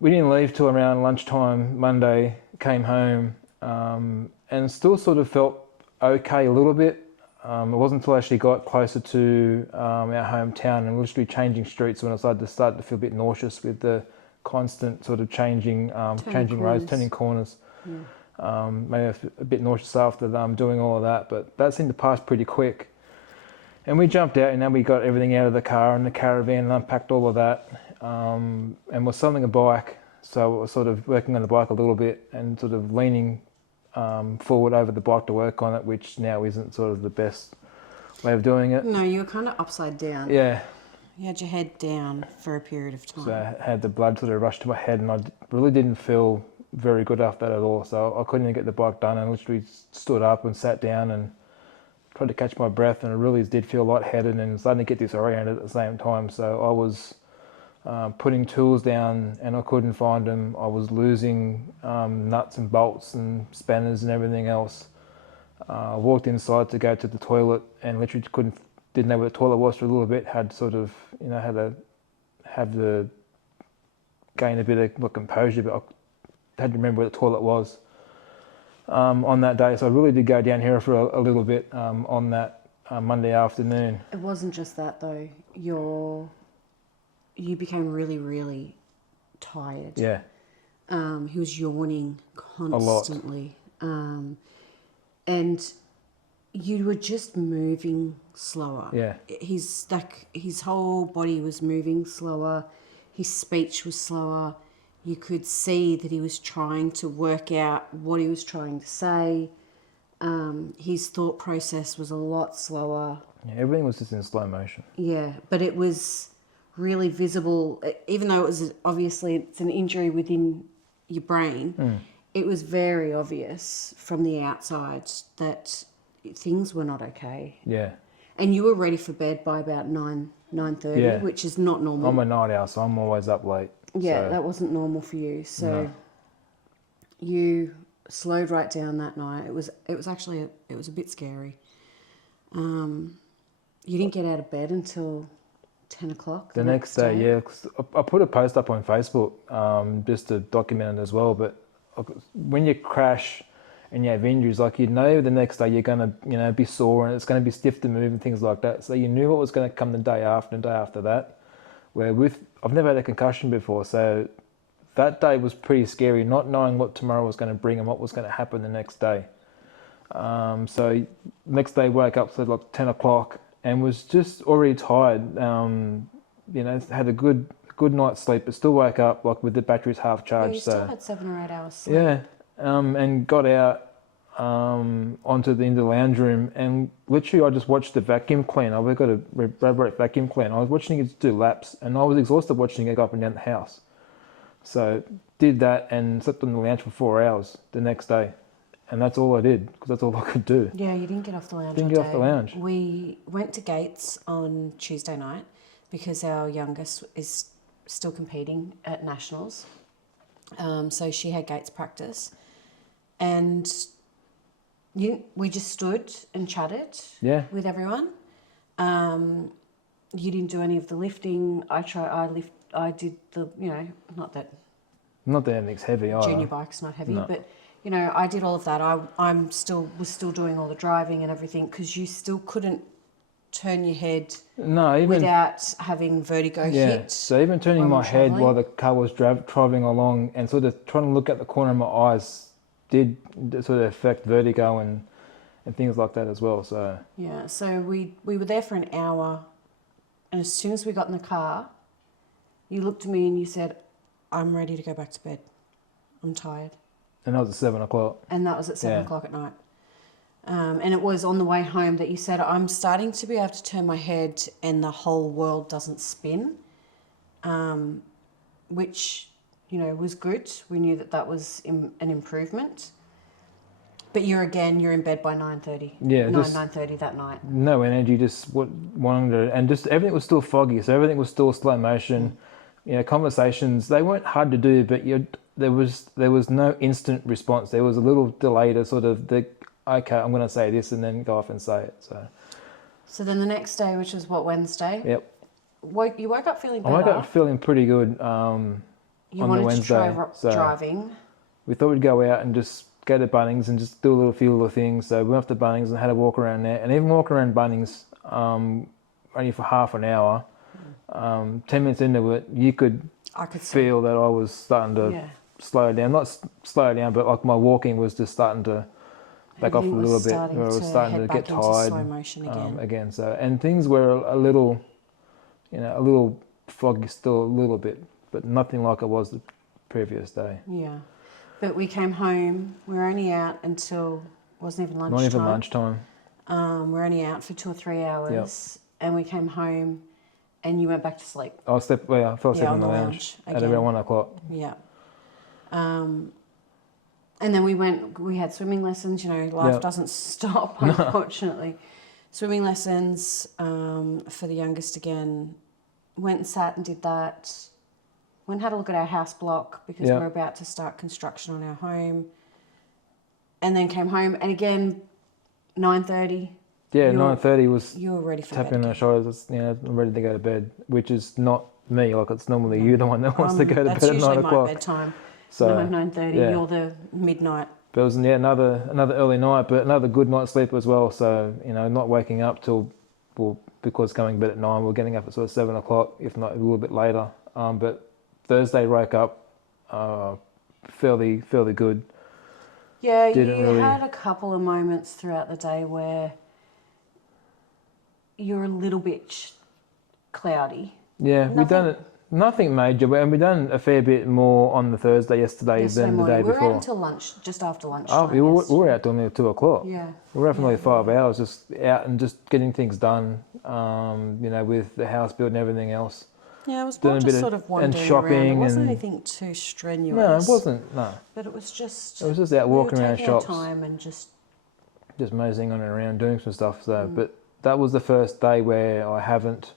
we didn't leave till around lunchtime Monday, came home and still sort of felt okay a little bit. It wasn't until I actually got closer to our hometown and literally changing streets when I started to feel a bit nauseous with the constant sort of changing roads, turning corners. Maybe a bit nauseous after doing all of that, but that seemed to pass pretty quick. And we jumped out, and then we got everything out of the car and the caravan and unpacked all of that, and we're selling a bike. So we're sort of working on the bike a little bit and sort of leaning forward over the bike to work on it, which now isn't sort of the best way of doing it. No, you were kind of upside down. Yeah. You had your head down for a period of time. So I had the blood sort of rush to my head, and I really didn't feel very good after that at all. So I couldn't even get the bike done, and literally stood up and sat down and tried to catch my breath, and I really did feel lightheaded and starting to get disoriented at the same time. So I was putting tools down and I couldn't find them. I was losing nuts and bolts and spanners and everything else. I walked inside to go to the toilet and literally didn't know where the toilet was for a little bit. Had sort of, had to gain a bit of composure, but I had to remember where the toilet was on that day. So I really did go down here for a little bit on that Monday afternoon. It wasn't just that though. You became really, really tired. Yeah. He was yawning constantly. A lot. And you were just moving slower. Yeah. His whole body was moving slower. His speech was slower. You could see that he was trying to work out what he was trying to say. His thought process was a lot slower. Yeah, everything was just in slow motion. Yeah, but it was really visible, even though it was obviously it's an injury within your brain. It was very obvious from the outside that things were not okay. Yeah. And you were ready for bed by about 9:30, Yeah. which is not normal. I'm a night owl, so I'm always up late. Yeah, so. that wasn't normal for you. So No. you slowed right down that night. It was actually a bit scary. You didn't get out of bed until 10 o'clock. The next day, yeah. 'Cause I put a post up on Facebook just to document it as well. But when you crash and you have injuries, like you know the next day you're going to be sore and it's going to be stiff to move and things like that. So you knew what was going to come the day after and day after that. Where I've never had a concussion before, so that day was pretty scary, not knowing what tomorrow was going to bring and what was going to happen the next day. So next day woke up at like 10 o'clock and was just already tired. Had a good night's sleep, but still woke up like with the batteries half charged. You still had 7 or 8 hours sleep. Yeah, and got out into the lounge room, and literally I just watched the vacuum cleaner. We've got a rubber vacuum cleaner. I was watching it do laps, and I was exhausted watching it go up and down the house. So did that and slept on the lounge for 4 hours the next day. And that's all I did, because that's all I could do. Yeah, you didn't get off the lounge. Didn't get off the lounge. We went to Gates on Tuesday night because our youngest is still competing at nationals. So she had Gates practice. And we just stood and chatted with everyone. You didn't do any of the lifting. I did the, not that anything's heavy either. Junior bike's not heavy, No. but I did all of that. I was still doing all the driving and everything because you still couldn't turn your head without having vertigo hit. So even turning my head while the car was driving along and sort of trying to look at the corner of my eyes did sort of affect vertigo and things like that as well. So yeah, so we were there for an hour, and as soon as we got in the car, you looked at me and you said, "I'm ready to go back to bed. I'm tired." And that was at 7 o'clock. And that was at 7 o'clock at night. And it was on the way home that you said, "I'm starting to be able to turn my head and the whole world doesn't spin," which, was good. We knew that was an improvement. But you're in bed by 9:30. Yeah. 9:30 that night. No energy, just wanting to, and just everything was still foggy, so everything was still slow motion. Conversations, they weren't hard to do, but there was no instant response. There was a little delay to sort of okay, I'm going to say this and then go off and say it. So then the next day, which was Wednesday? Yep. You woke up feeling better. I woke up feeling pretty good on the Wednesday. You wanted to try driving. We thought we'd go out and just go to Bunnings and just do a few little things. So we went off to Bunnings and had a walk around there, and even walking around Bunnings only for half an hour. 10 minutes into it, I could feel that I was starting to slow down. Not slow down, but like my walking was just starting to back off a little bit. I was starting to get tired slow motion again. So, and things were a little foggy still a little bit, but nothing like it was the previous day. Yeah, but we came home. We were only out until wasn't even lunchtime. Not even lunchtime. We're only out for 2 or 3 hours, and we came home, and you went back to sleep. I fell asleep in the lounge at around 1 o'clock. Yeah. And then we had swimming lessons, life doesn't stop, unfortunately. Swimming lessons for the youngest again. Went and sat and did that. Went and had a look at our house block because we're about to start construction on our home. And then came home, and again, 9:30. Yeah, 9:30 was you were ready for tapping bed. on the shoulders. I'm ready to go to bed, which is not me. Like, it's normally you, the one that wants to go to bed at 9 o'clock. That's usually my bedtime. So 9:30. You're the midnight. But it was another early night, but another good night's sleep as well. So not waking up till because going to bed at 9, we're getting up at sort of 7 o'clock, if not a little bit later. But Thursday woke up fairly good. Yeah, you had a couple of moments throughout the day where you're a little bit cloudy. Yeah, we've done it. Nothing major, and we've done a fair bit more on the Thursday yesterday than the day before. We were out until lunch, just after lunch. Oh, we were out till nearly 2 o'clock. Yeah. We were out for nearly 5 hours, just out and just getting things done, with the house build and everything else. Yeah, it was more just sort of wandering and shopping around. It wasn't anything too strenuous. No, it wasn't, no. But it was just... It was just out walking around shops. Time and just moseying on and around doing some stuff. So, But that was the first day where I haven't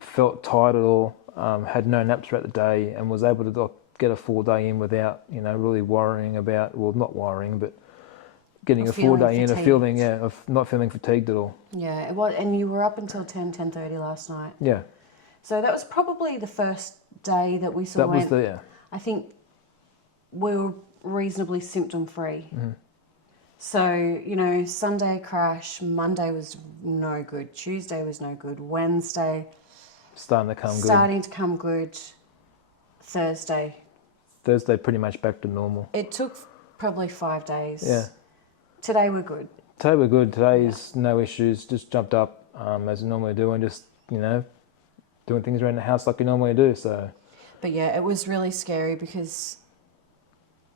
felt tired at all. Had no naps throughout the day and was able to get a full day in without, really worrying about, not worrying, but getting a full day in of not feeling fatigued at all. Yeah, it was, and you were up until 10:30 last night. Yeah. So that was probably the first day that we sort of I think we were reasonably symptom-free. Mm-hmm. So, Sunday crash, Monday was no good, Tuesday was no good, Wednesday... Starting to come good. Thursday pretty much back to normal. It took probably 5 days. Yeah. Today we're good. Today's no issues, just jumped up as we normally do and just, doing things around the house like we normally do. So. But yeah, it was really scary because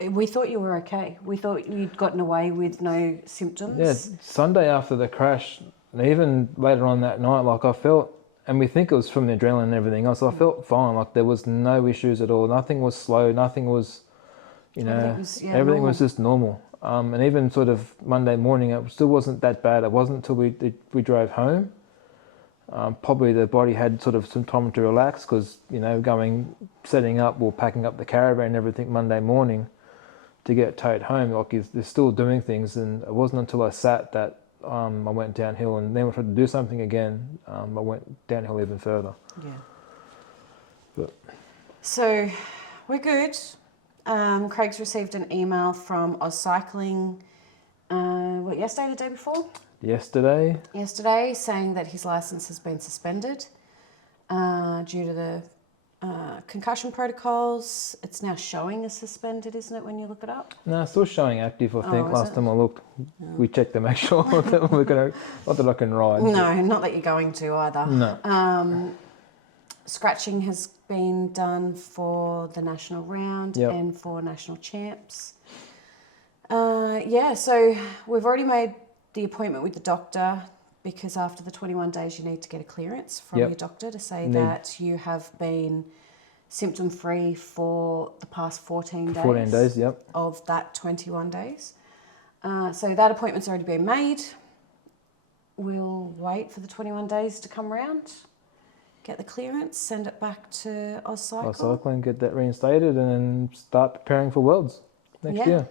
we thought you were okay. We thought you'd gotten away with no symptoms. Yeah, Sunday after the crash, and even later on that night, like I felt, and we think it was from the adrenaline and everything else, I felt fine. Like there was no issues at all. Nothing was slow. Nothing was, everything was just normal. And even sort of Monday morning, it still wasn't that bad. It wasn't until we drove home. Probably the body had sort of some time to relax because, setting up or packing up the caravan and everything Monday morning to get towed home. Like they're still doing things, and it wasn't until I sat that I went downhill, and then I tried to do something again. I went downhill even further. Yeah. So we're good. Craig's received an email from Oz Cycling, yesterday, the day before? Yesterday, saying that his licence has been suspended due to the concussion protocols. It's now showing as suspended, isn't it, when you look it up? No, it's still showing active, I think. Last time I looked, we checked to make sure that we're going to, not that I can ride. No, not that you're going to either. No. Scratching has been done for the national round and for national champs. So we've already made the appointment with the doctor because after the 21 days you need to get a clearance from your doctor to say that you have been symptom-free for the past 14 days. 14 days, of that 21 days. So that appointment's already been made. We'll wait for the 21 days to come around, get the clearance, send it back to Oz Cycling, get that reinstated, and then start preparing for Worlds next year.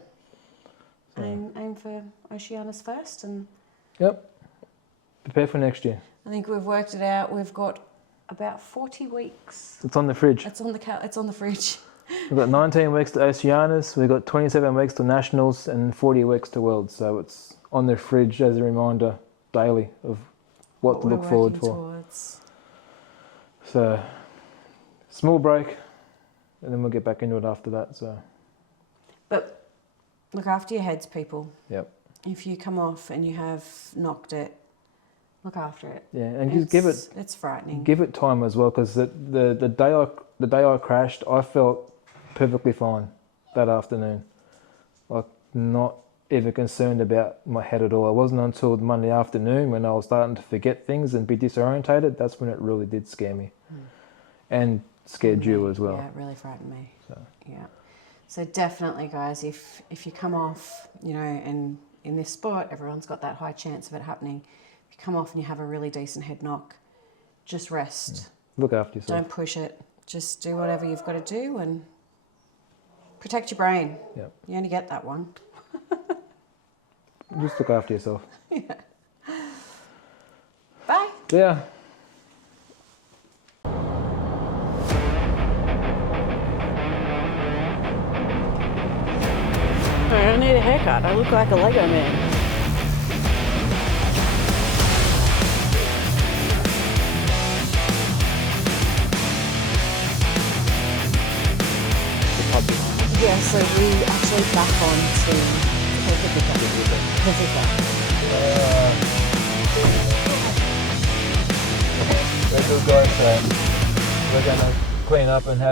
So. Aim for Oceania's first, and prepare for next year. I think we've worked it out. We've got about 40 weeks. It's on the fridge. It's on the fridge. We've got 19 weeks to Oceanus, we've got 27 weeks to Nationals and 40 weeks to Worlds. So it's on the fridge as a reminder daily of what to look forward for. Towards. So small break and then we'll get back into it after that. So But look after your heads, people. yep. If you come off and you have knocked it, look after it. Yeah, and just give it. It's frightening. Give it time as well, because the day I crashed, I felt perfectly fine that afternoon. Like not even concerned about my head at all. It wasn't until Monday afternoon when I was starting to forget things and be disorientated. That's when it really did scare me, and scared you as well. Yeah, it really frightened me. So. Yeah. So definitely, guys, if you come off, you know, and in this sport, everyone's got that high chance of it happening. If you come off and you have a really decent head knock, just rest. Look after yourself. Don't push it. Just do whatever you've got to do and protect your brain. Yep. You only get that one. Just look after yourself. Yeah. Bye. Yeah. I need a haircut. I look like a Lego man. Yeah, so we actually back on to take a picture. We're good guys, so we're going to clean up and have